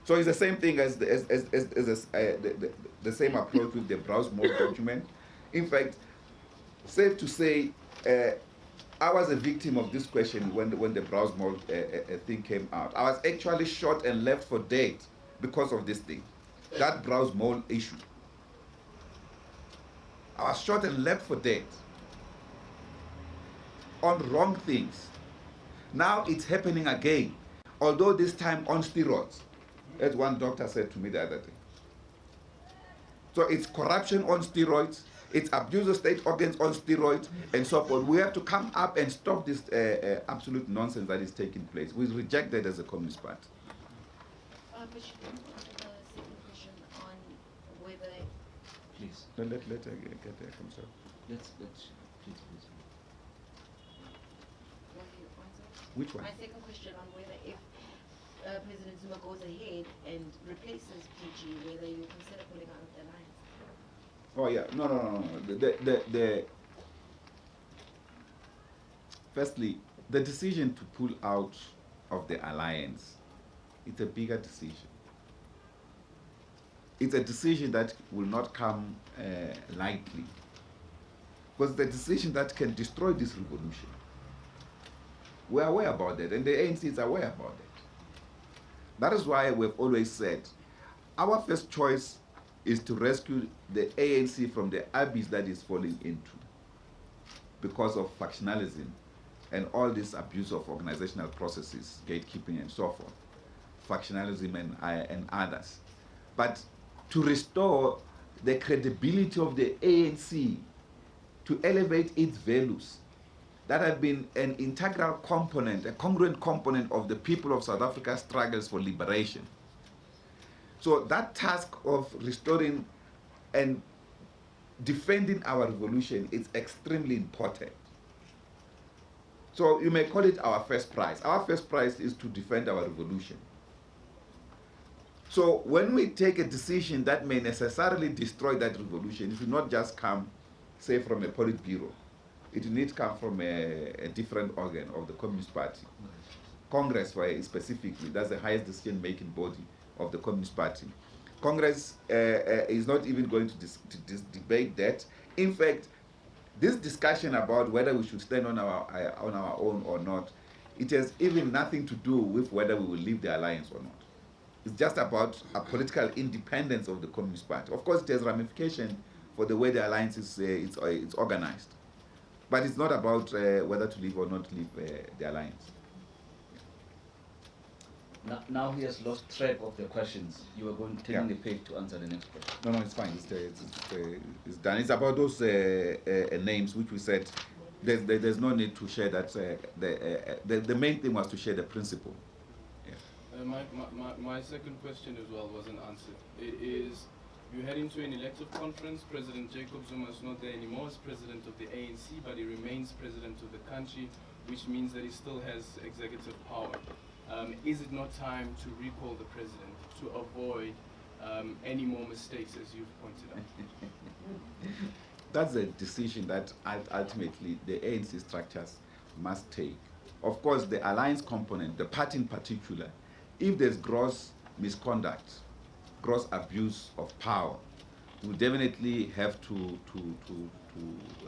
So it's the same thing as the same approach with the browse mode document. In fact, safe to say, I was a victim of this question when the browse mode thing came out. I was actually shot and left for dead because of this thing, that browse mode issue. I was shot and left for dead on wrong things. Now it's happening again, although this time on steroids, as one doctor said to me the other day. So it's corruption on steroids, it's abuse of state organs on steroids, and so forth. We have to come up and stop this absolute nonsense that is taking place. We reject that as a Communist Party. But you didn't answer the second question on whether... Please. Let her get there. I'm sorry. Let's please. Want to answer? Which one? My second question on whether if President Zuma goes ahead and replaces PG, whether you consider pulling out of the alliance. Oh yeah, no. Firstly, the decision to pull out of the alliance, it's a bigger decision. It's a decision that will not come lightly, because it's a decision that can destroy this revolution. We're aware about that, and the ANC is aware about that. That is why we've always said our first choice is to rescue the ANC from the abyss that is falling into because of factionalism and all this abuse of organizational processes, gatekeeping and so forth, factionalism and others. But to restore the credibility of the ANC, to elevate its values that have been an integral component, a congruent component of the people of South Africa's struggles for liberation. So that task of restoring and defending our revolution is extremely important. So you may call it our first prize. Our first prize is to defend our revolution. So when we take a decision that may necessarily destroy that revolution, it will not just come, say, from a Politburo. It will need to come from a different organ of the Communist Party. Congress, specifically, that's the highest decision-making body of the Communist Party. Congress is not even going to debate that. In fact, this discussion about whether we should stand on our own or not, it has even nothing to do with whether we will leave the alliance or not. It's just about a political independence of the Communist Party. Of course, it has ramification for the way the alliance is it's organized. But it's not about whether to leave or not leave the alliance. Now he has lost track of the questions. You were going taking the page to answer the next question. No, it's fine. It's done. It's about those names which we said there's no need to share that. The main thing was to share the principle. My second question as well wasn't answered. It is, you head into an elective conference. President Jacob Zuma is not there anymore as president of the ANC, but he remains president of the country, which means that he still has executive power. Is it not time to recall the president to avoid any more mistakes, as you've pointed out? That's a decision that ultimately the ANC structures must take. Of course, the alliance component, the party in particular, if there's gross misconduct, gross abuse of power, we definitely have to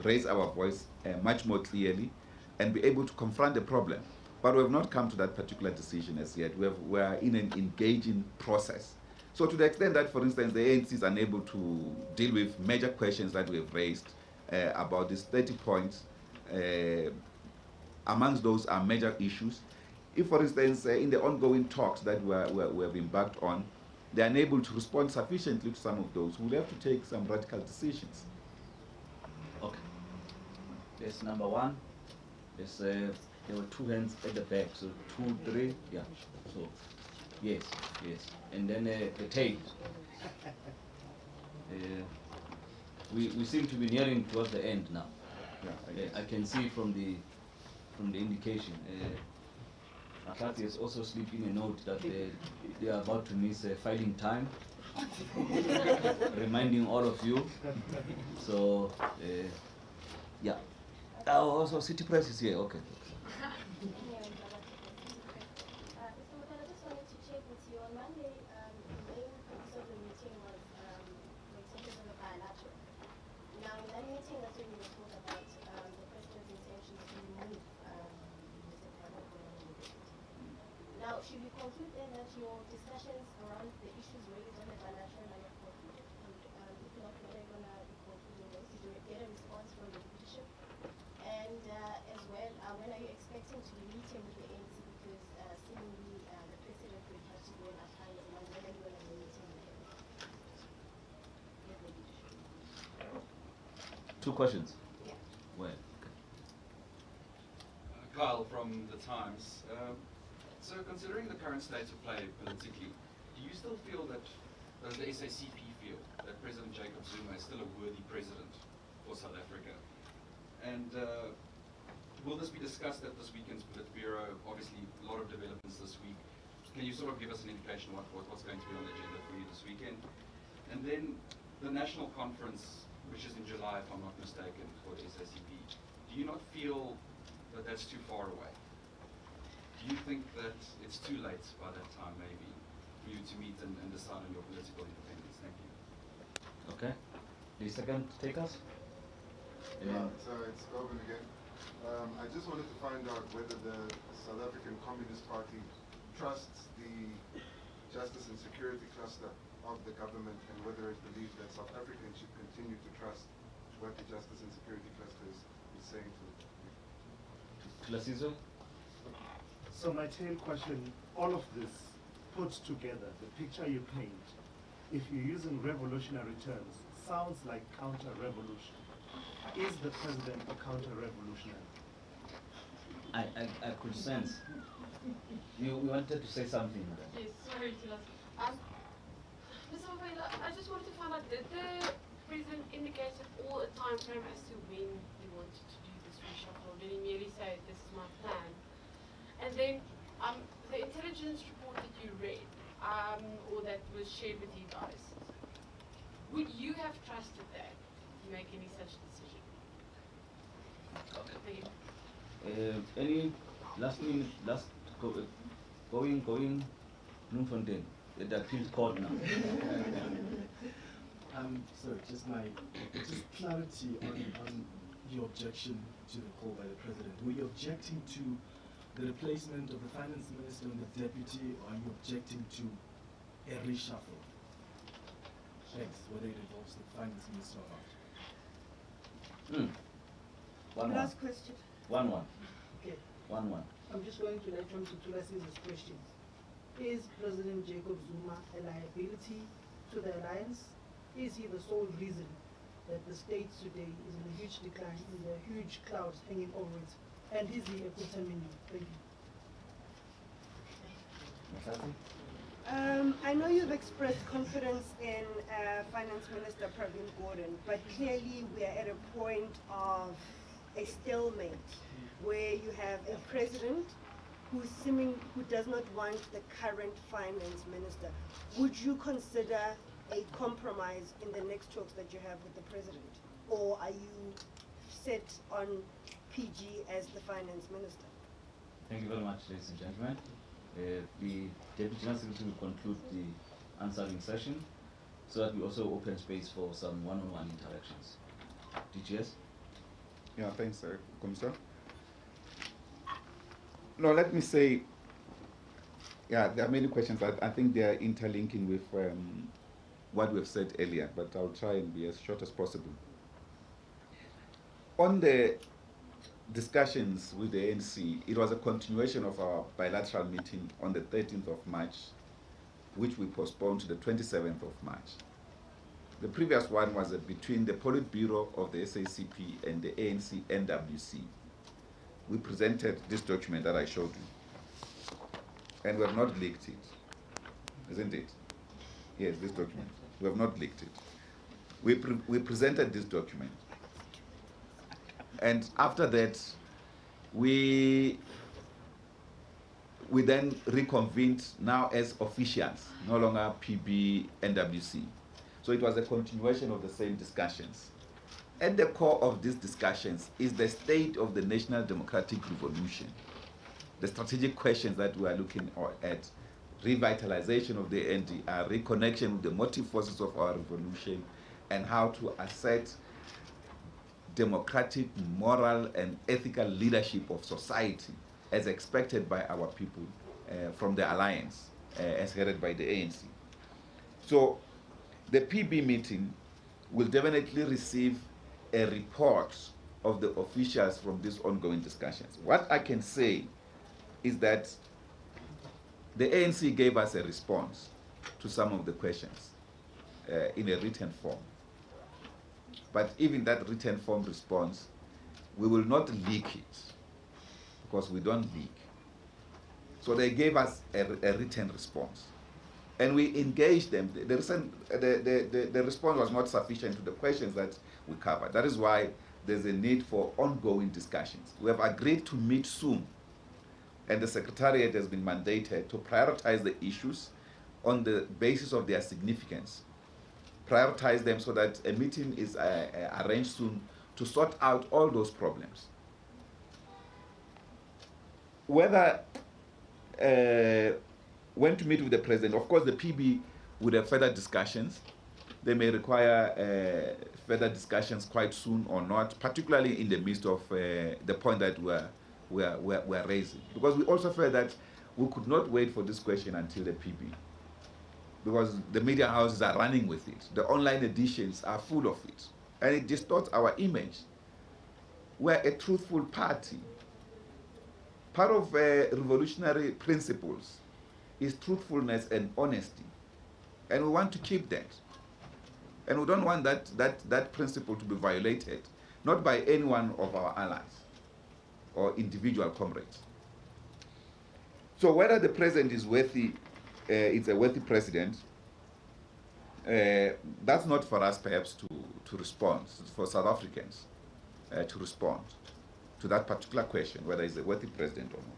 raise our voice much more clearly and be able to confront the problem. But we have not come to that particular decision as yet. We are in an engaging process. So to the extent that, for instance, the ANC is unable to deal with major questions that we have raised about these 30 points, amongst those are major issues. If, for instance, in the ongoing talks that we have embarked on, they are unable to respond sufficiently to some of those, we'll have to take some radical decisions. Okay. There's number one. There's, there were two hands at the back, so 2, 3, yeah. So, yes. And then the tape. We seem to be nearing towards the end now. Yeah, I can see from the indication. Atlati has also slipped in a note that they are about to miss filing time, reminding all of you. So, yeah. Also, City Press is here. Okay. Should we conclude then that your discussions around the issues raised on the bilateral are concluded? If not, when are you going to be concluding those? Did you get a response from the leadership? And as well, when are you expecting to be meeting with the ANC? Because seemingly the president will have to go in at times. When are you going to be meeting with him? With the leadership. 2 questions. Yeah. Where? Kyle from The Times. So considering the current state of play politically, do you still feel that, does the SACP feel that President Jacob Zuma is still a worthy president for South Africa? And will this be discussed at this weekend's Politburo? Obviously, a lot of developments this week. Can you sort of give us an indication of what's going to be on the agenda for you this weekend? And then the national conference, which is in July, if I'm not mistaken, for the SACP, do you not feel that that's too far away? Do you think that it's too late by that time, maybe, for you to meet and decide on your political independence? Thank you. Okay. Lisa can take us? So it's Govan again. I just wanted to find out whether the South African Communist Party trusts the Justice and Security Cluster of the government, and whether it believes that South Africans should continue to trust what the Justice and Security Cluster is saying to them. Klasizo? So my tail question, all of this put together, the picture you paint, if you're using revolutionary terms, sounds like counter-revolution. Is the president a counter-revolutionary? I could sense. You wanted to say something. Yes, sorry to Mr. Mavela, I just wanted to find out, did the president indicate at all a time frame as to when he wanted to do this reshuffle? Did he merely say, this is my plan? And then the intelligence report that you read, or that was shared with you guys, would you have trusted that to make any such decision? Okay. Any last minute, going, Bloemfontein, the appeal court now. So just clarity on your objection to the call by the president. Were you objecting to the replacement of the finance minister and the deputy, or are you objecting to a reshuffle? Thanks, whether it involves the finance minister or not. One. Last question. 1-1. Okay. 1-1. I'm just going to let Tula Caesar's questions. Is President Jacob Zuma a liability to the alliance? Is he the sole reason that the state today is in a huge decline, with a huge cloud hanging over it? And is he a contaminant? Thank you. I know you've expressed confidence in Finance Minister Pravin Gordhan, but clearly we are at a point of a stalemate where you have a president who does not want the current finance minister. Would you consider a compromise in the next talks that you have with the president? Or are you set on PG as the finance minister? Thank you very much, ladies and gentlemen. The Deputy General Secretary will conclude the answering session so that we also open space for some one-on-one interactions. DGS? Yeah, thanks, Commissioner. No, let me say, yeah, there are many questions. I think they are interlinking with what we've said earlier, but I'll try and be as short as possible. On the discussions with the ANC, it was a continuation of our bilateral meeting on the 13th of March, which we postponed to the 27th of March. The previous one was between the Politburo of the SACP and the ANC NWC. We presented this document that I showed you, and we have not leaked it, isn't it? Yes, this document. We have not leaked it. We presented this document, and after that, we then reconvened now as officials, no longer PB NWC. So it was a continuation of the same discussions. At the core of these discussions is the state of the national democratic revolution, the strategic questions that we are looking at, revitalization of the NDR, reconnection with the motive forces of our revolution, and how to assert democratic, moral, and ethical leadership of society as expected by our people from the alliance, as headed by the ANC. So the PB meeting will definitely receive a report of the officials from these ongoing discussions. What I can say is that the ANC gave us a response to some of the questions in a written form. But even that written form response, we will not leak it, because we don't leak. So they gave us a written response, and we engaged them. The response was not sufficient to the questions that we covered. That is why there's a need for ongoing discussions. We have agreed to meet soon, and the Secretariat has been mandated to prioritize the issues on the basis of their significance. Prioritize them so that a meeting is arranged soon to sort out all those problems. Whether when to meet with the president, of course the PB would have further discussions. They may require further discussions quite soon or not, particularly in the midst of the point that we're raising. Because we also felt that we could not wait for this question until the PB, because the media houses are running with it. The online editions are full of it, and it distorts our image. We're a truthful party. Part of revolutionary principles is truthfulness and honesty, and we want to keep that. And we don't want that principle to be violated, not by any one of our allies or individual comrades. So whether the president is worthy, it's a worthy president, that's not for us perhaps to respond, it's for South Africans to respond to that particular question, whether he's a worthy president or not.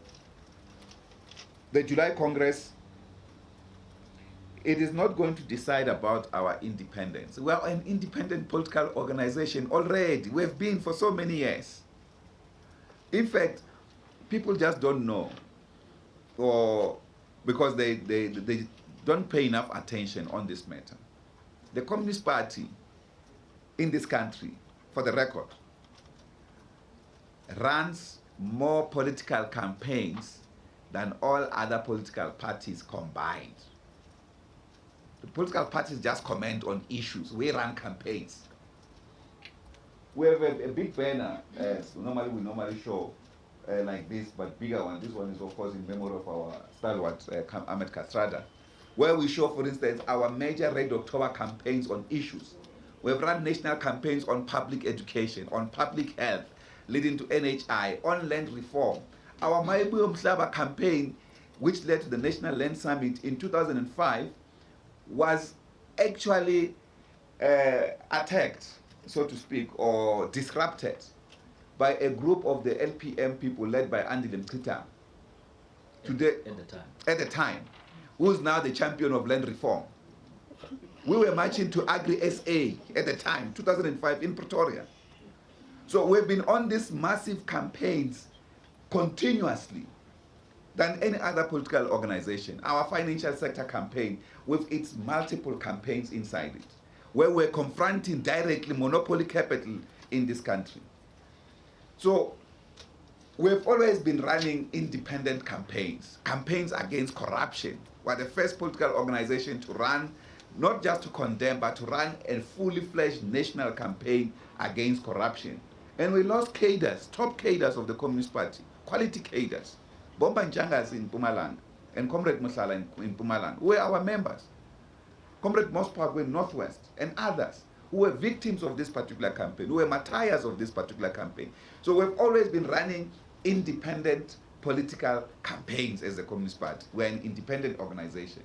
The July Congress, it is not going to decide about our independence. We are an independent political organization already. We have been for so many years. In fact, people just don't know, or because they don't pay enough attention on this matter. The Communist Party in this country, for the record, runs more political campaigns than all other political parties combined. The political parties just comment on issues. We run campaigns. We have a big banner, as we normally show like this, but bigger one. This one is of course in memory of our stalwart Ahmed Kastrada, where we show, for instance, our major Red October campaigns on issues. We've run national campaigns on public education, on public health, leading to NHI, on land reform. Our Maibu Mslaba campaign, which led to the National Land Summit in 2005, was actually attacked, so to speak, or disrupted by a group of the LPM people led by Andy Lemkita. Today, at the time, who's now the champion of land reform. We were marching to Agri SA at the time, 2005, in Pretoria. So we've been on these massive campaigns continuously than any other political organization. Our financial sector campaign, with its multiple campaigns inside it, where we're confronting directly monopoly capital in this country. So we've always been running independent campaigns, campaigns against corruption. We're the first political organization to run, not just to condemn, but to run a fully fledged national campaign against corruption. And we lost cadres, top cadres of the Communist Party, quality cadres. Bomba Njangas in Mpumalanga and Comrade Musala in Mpumalanga, who were our members. Comrade Mospark in Northwest and others who were victims of this particular campaign, who were martyrs of this particular campaign. So we've always been running independent political campaigns as the Communist Party. We're an independent organization,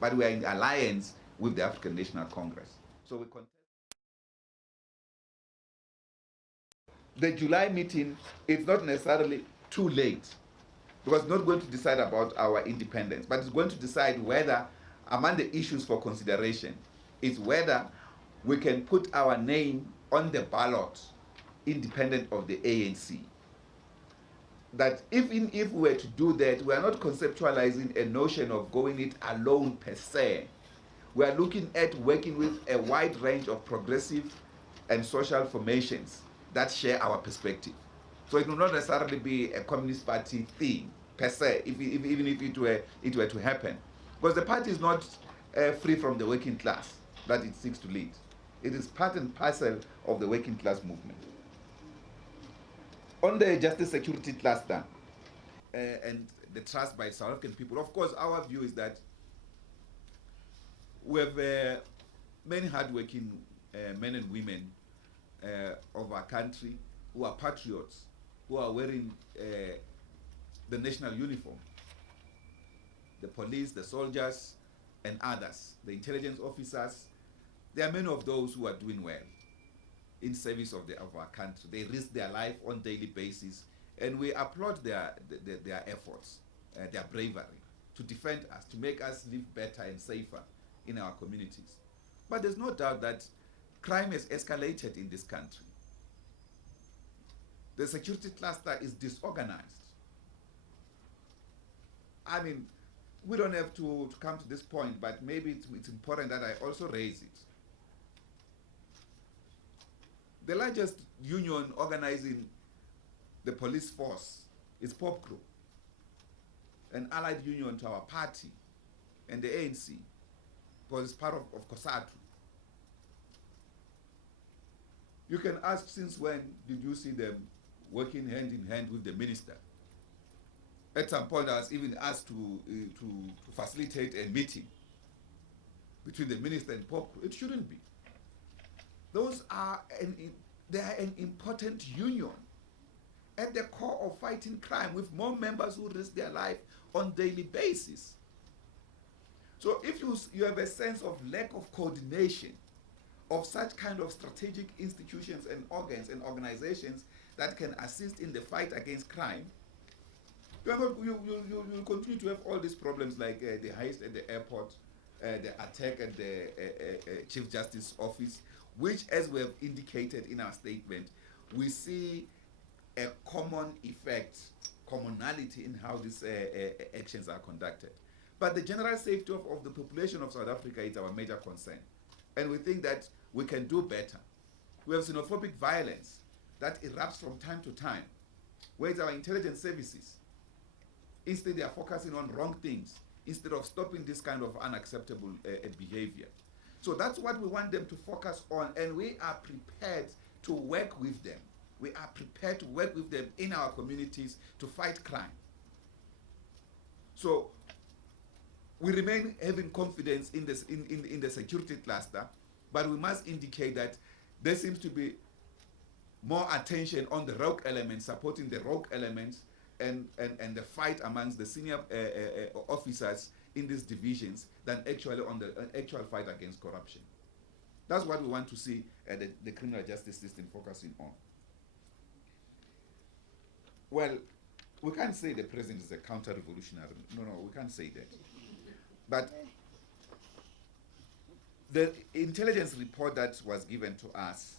but we're in alliance with the African National Congress. So we contest. The July meeting is not necessarily too late, because it's not going to decide about our independence, but it's going to decide whether, among the issues for consideration, is whether we can put our name on the ballot independent of the ANC. That even if we were to do that, we are not conceptualizing a notion of going it alone per se. We are looking at working with a wide range of progressive and social formations that share our perspective. So it will not necessarily be a Communist Party thing per se, even if it were to happen. Because the party is not free from the working class that it seeks to lead. It is part and parcel of the working class movement. On the justice security cluster and the trust by South African people, of course, our view is that we have many hardworking men and women of our country who are patriots, who are wearing the national uniform. The police, the soldiers, and others, the intelligence officers. There are many of those who are doing well in service of our country. They risk their life on a daily basis, and we applaud their efforts, their bravery to defend us, to make us live better and safer in our communities. But there's no doubt that crime has escalated in this country. The security cluster is disorganized. I mean, we don't have to come to this point, but maybe it's important that I also raise it. The largest union organizing the police force is Pop Group, an allied union to our party and the ANC, because it's part of COSATU. You can ask, since when did you see them working hand in hand with the minister? At some point, I was even asked to facilitate a meeting between the minister and Pop Group. It shouldn't be. Those are they are an important union at the core of fighting crime, with more members who risk their life on a daily basis. So if you have a sense of lack of coordination of such kind of strategic institutions and organs and organizations that can assist in the fight against crime, you'll continue to have all these problems like the heist at the airport, the attack at the Chief Justice Office, which, as we have indicated in our statement, we see a common effect, commonality in how these actions are conducted. But the general safety of the population of South Africa is our major concern. And we think that we can do better. We have xenophobic violence that erupts from time to time. Whereas our intelligence services, instead they are focusing on wrong things, instead of stopping this kind of unacceptable behavior. So that's what we want them to focus on, and we are prepared to work with them. We are prepared to work with them in our communities to fight crime. So we remain having confidence in this in the security cluster, but we must indicate that there seems to be more attention on the rogue elements, supporting the rogue elements, and the fight amongst the senior officers in these divisions than actually on the actual fight against corruption. That's what we want to see the criminal justice system focusing on. Well, we can't say the president is a counter-revolutionary. No, we can't say that. But the intelligence report that was given to us,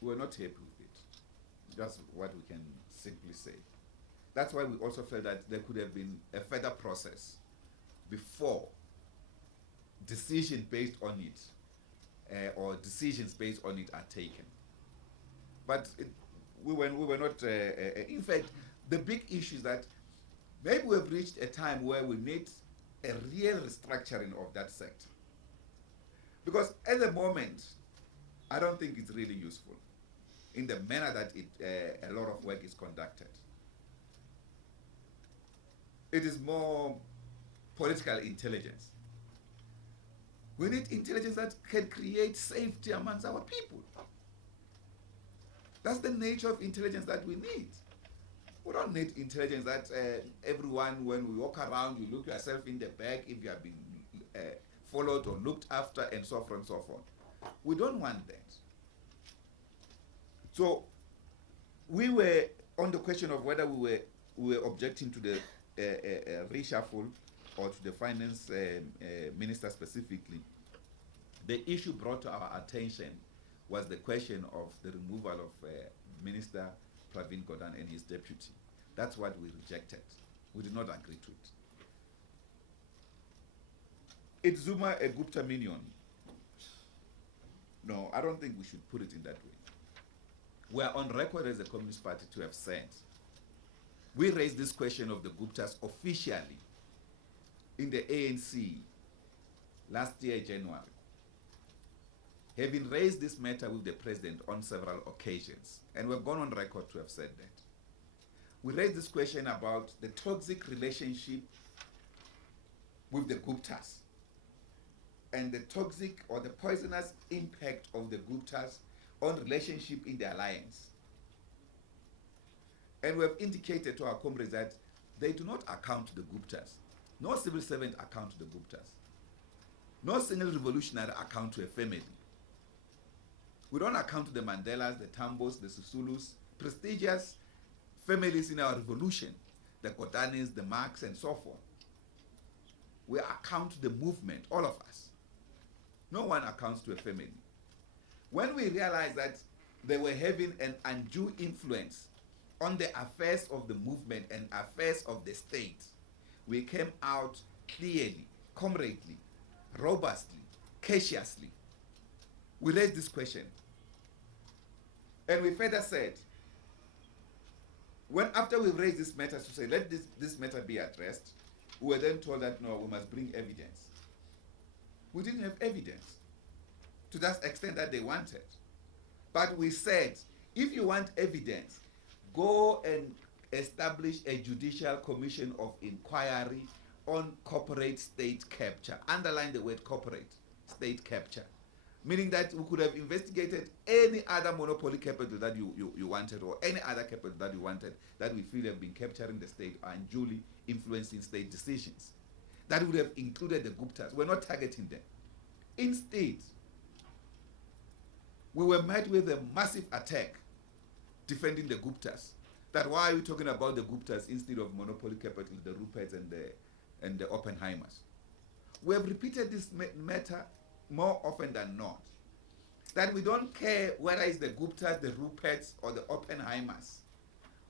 we're not happy with it. That's what we can simply say. That's why we also felt that there could have been a further process before decisions based on it or decisions based on it are taken. But we were not, in fact, the big issue is that maybe we've reached a time where we need a real restructuring of that sector. Because at the moment, I don't think it's really useful in the manner that a lot of work is conducted. It is more political intelligence. We need intelligence that can create safety amongst our people. That's the nature of intelligence that we need. We don't need intelligence that everyone, when we walk around, you look yourself in the back if you have been followed or looked after, and so forth and so forth. We don't want that. So we were on the question of whether we were objecting to the reshuffle or to the finance minister specifically. The issue brought to our attention was the question of the removal of Minister Pravin Gordhan and his deputy. That's what we rejected. We did not agree to it. Is Zuma a Gupta minion? No, I don't think we should put it in that way. We are on record as a Communist Party to have said, we raised this question of the Guptas officially in the ANC last year, January. Having raised this matter with the president on several occasions, and we've gone on record to have said that. We raised this question about the toxic relationship with the Guptas and the toxic or the poisonous impact of the Guptas on relationship in the alliance. And we have indicated to our comrades that they do not account to the Guptas. No civil servant account to the Guptas. No single revolutionary account to a family. We don't account to the Mandelas, the Tambos, the Susulus, prestigious families in our revolution, the Kotanis, the Marx, and so forth. We account to the movement, all of us. No one accounts to a family. When we realized that they were having an undue influence on the affairs of the movement and affairs of the state, we came out clearly, comradely, robustly, cautiously. We raised this question. And we further said, after we raised this matter to say, let this matter be addressed, we were then told that, no, we must bring evidence. We didn't have evidence to that extent that they wanted. But we said, if you want evidence, go and establish a judicial commission of inquiry on corporate state capture. Underline the word corporate state capture. Meaning that we could have investigated any other monopoly capital that you wanted, or any other capital that you wanted that we feel have been capturing the state or unduly influencing state decisions. That would have included the Guptas. We're not targeting them. Instead, we were met with a massive attack defending the Guptas. That why are we talking about the Guptas instead of monopoly capital, the Ruperts and the Oppenheimers? We have repeated this matter more often than not. That we don't care whether it's the Guptas, the Ruperts, or the Oppenheimers.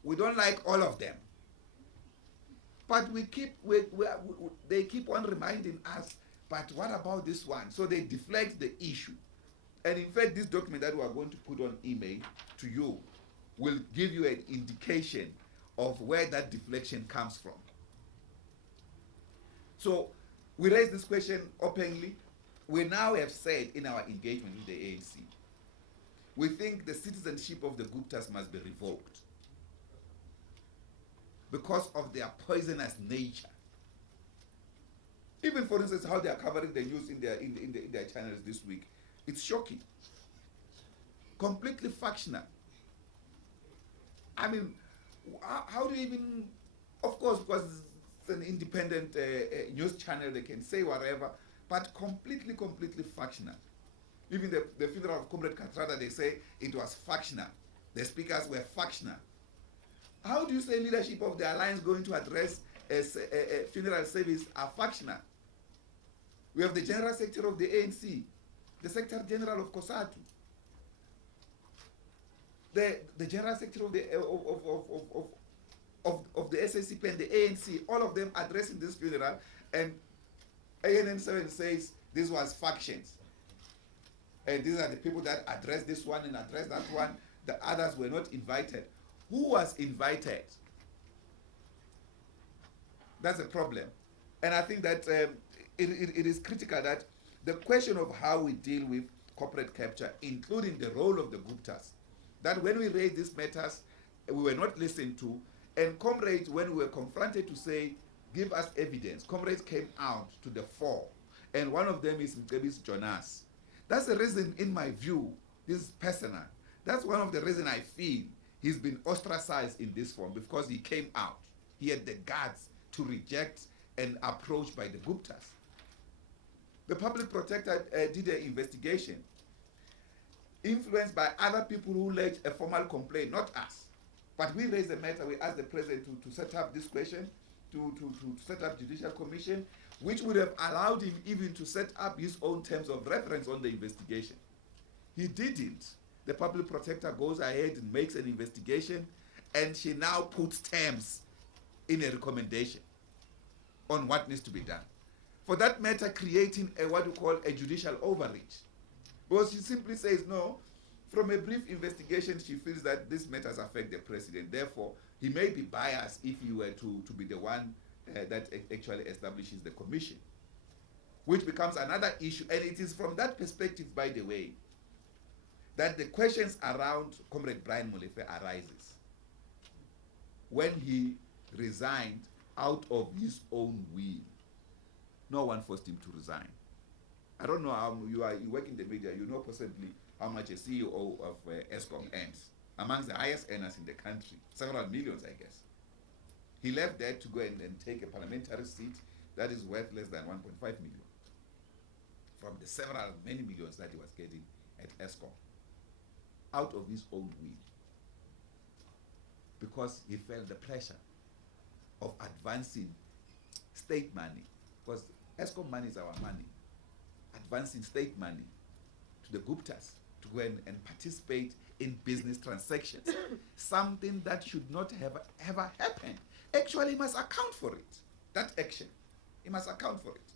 We don't like all of them. But they keep on reminding us, but what about this one? So they deflect the issue. And in fact, this document that we are going to put on email to you will give you an indication of where that deflection comes from. So we raised this question openly. We now have said in our engagement with the ANC, we think the citizenship of the Guptas must be revoked because of their poisonous nature. Even, for instance, how they are covering the news in their channels this week, it's shocking. Completely factional. I mean, how do you even, of course, because it's an independent news channel, they can say whatever, but completely factional. Even the funeral of Comrade Katrada, they say it was factional. The speakers were factional. How do you say leadership of the alliance going to address a funeral service are factional? We have the General Secretary of the ANC, the Secretary General of COSATU, the General Secretary of the SACP and the ANC, all of them addressing this funeral, and ANN7 says this was factions. And these are the people that address this one and address that one. The others were not invited. Who was invited? That's a problem. And I think that it is critical that the question of how we deal with corporate capture, including the role of the Guptas, that when we raise these matters, we were not listened to. And comrades, when we were confronted to say, give us evidence, comrades came out to the fore. And one of them is Jonas. That's the reason, in my view, this is personal. That's one of the reasons I feel he's been ostracized in this form, because he came out. He had the guts to reject an approach by the Guptas. The public protector did an investigation, influenced by other people who lodged a formal complaint, not us. But we raised the matter, we asked the president to set up this question, to set up judicial commission, which would have allowed him even to set up his own terms of reference on the investigation. He didn't. The public protector goes ahead and makes an investigation, and she now puts terms in a recommendation on what needs to be done. For that matter, creating what we call a judicial overreach. Because she simply says, no, from a brief investigation, she feels that these matters affect the president. Therefore, he may be biased if he were to be the one that actually establishes the commission, which becomes another issue. And it is from that perspective, by the way, that the questions around Comrade Brian Molefe arises. When he resigned out of his own will, no one forced him to resign. I don't know how you work in the media, you know possibly how much a CEO of ESCOM earns. Amongst the highest earners in the country, several millions, I guess. He left there to go and take a parliamentary seat that is worth less than 1.5 million from the many millions that he was getting at ESCOM, out of his own will, because he felt the pressure of advancing state money, because ESCOM money is our money, advancing state money to the Guptas to go and participate in business transactions, something that should not have ever happened. Actually, he must account for it, that action. He must account for it.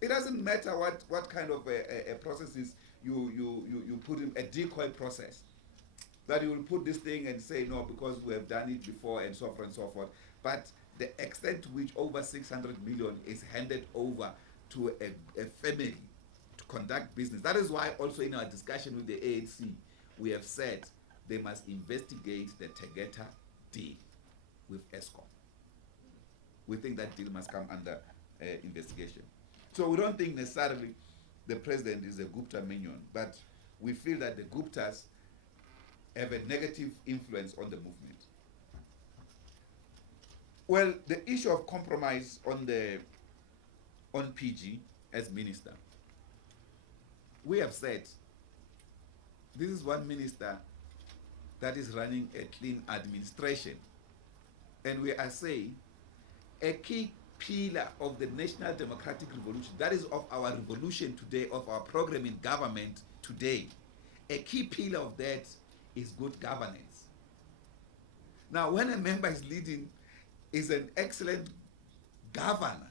It doesn't matter what kind of a process is you put in, a decoy process, that you will put this thing and say, no, because we have done it before and so forth and so forth. But the extent to which over 600 million is handed over to a family to conduct business. That is why also in our discussion with the ANC, we have said they must investigate the Tegeta deal with ESCOM. We think that deal must come under investigation. So we don't think necessarily the president is a Gupta minion, but we feel that the Guptas have a negative influence on the movement. Well, the issue of compromise on PG as minister, we have said this is one minister that is running a clean administration, and we are saying a key pillar of the national democratic revolution, that is of our revolution today, of our program in government today, a key pillar of that is good governance. Now, when a member is leading, is an excellent governor,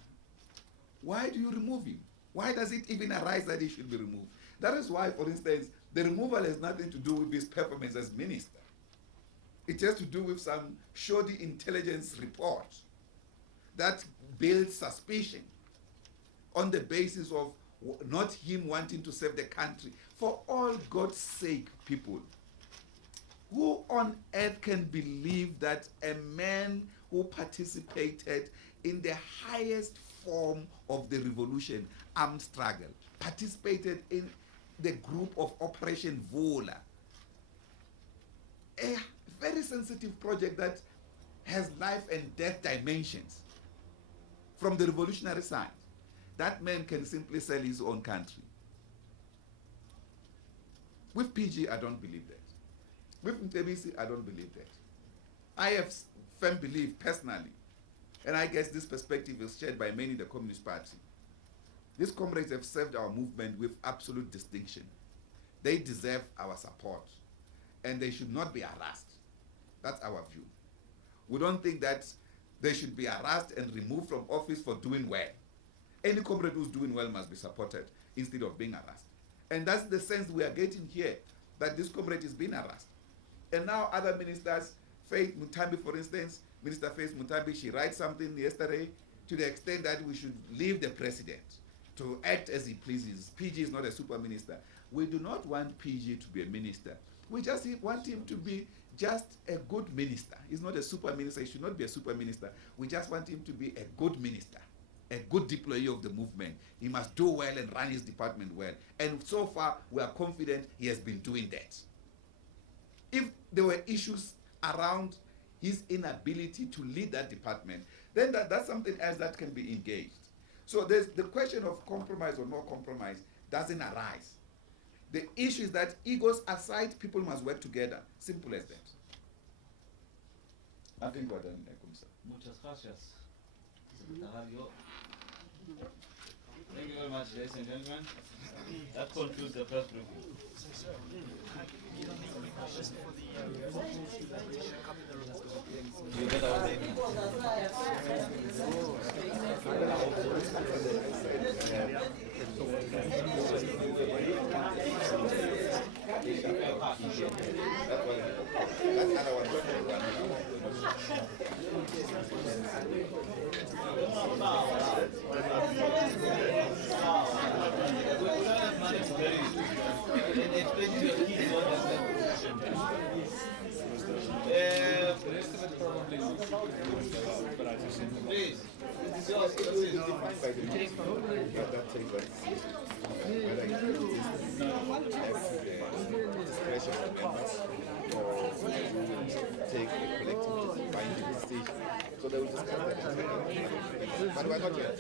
why do you remove him? Why does it even arise that he should be removed? That is why, for instance, the removal has nothing to do with his performance as minister. It has to do with some shoddy intelligence report that build suspicion on the basis of not him wanting to save the country. For all God's sake, people, who on earth can believe that a man who participated in the highest form of the revolution, armed struggle, participated in the group of Operation Vola, a very sensitive project that has life and death dimensions from the revolutionary side, that man can simply sell his own country. With PG, I don't believe that. With SABC, I don't believe that. I have firm belief personally, and I guess this perspective is shared by many in the Communist Party. These comrades have served our movement with absolute distinction. They deserve our support, and they should not be harassed. That's our view. We don't think that they should be harassed and removed from office for doing well. Any comrade who's doing well must be supported instead of being harassed. And that's the sense we are getting here, that this comrade is being harassed. And now other ministers, Faith Mutambi, for instance, Minister Faith Mutambi, she writes something yesterday to the extent that we should leave the president to act as he pleases. PG is not a super minister. We do not want PG to be a minister. We just want him to be just a good minister. He's not a super minister. He should not be a super minister. We just want him to be a good minister, a good deployee of the movement. He must do well and run his department well. And so far, we are confident he has been doing that. If there were issues around his inability to lead that department, then that's something else that can be engaged. So there's the question of compromise or no compromise doesn't arise. The issue is that egos aside, people must work together. Simple as that. I think we're done, Kumsa. Muchas gracias, Secretario. Thank you very much, ladies and gentlemen. That concludes the press briefing. You get our statement. Please. Take a collective binding decision. So they will discuss that. But we're not yet.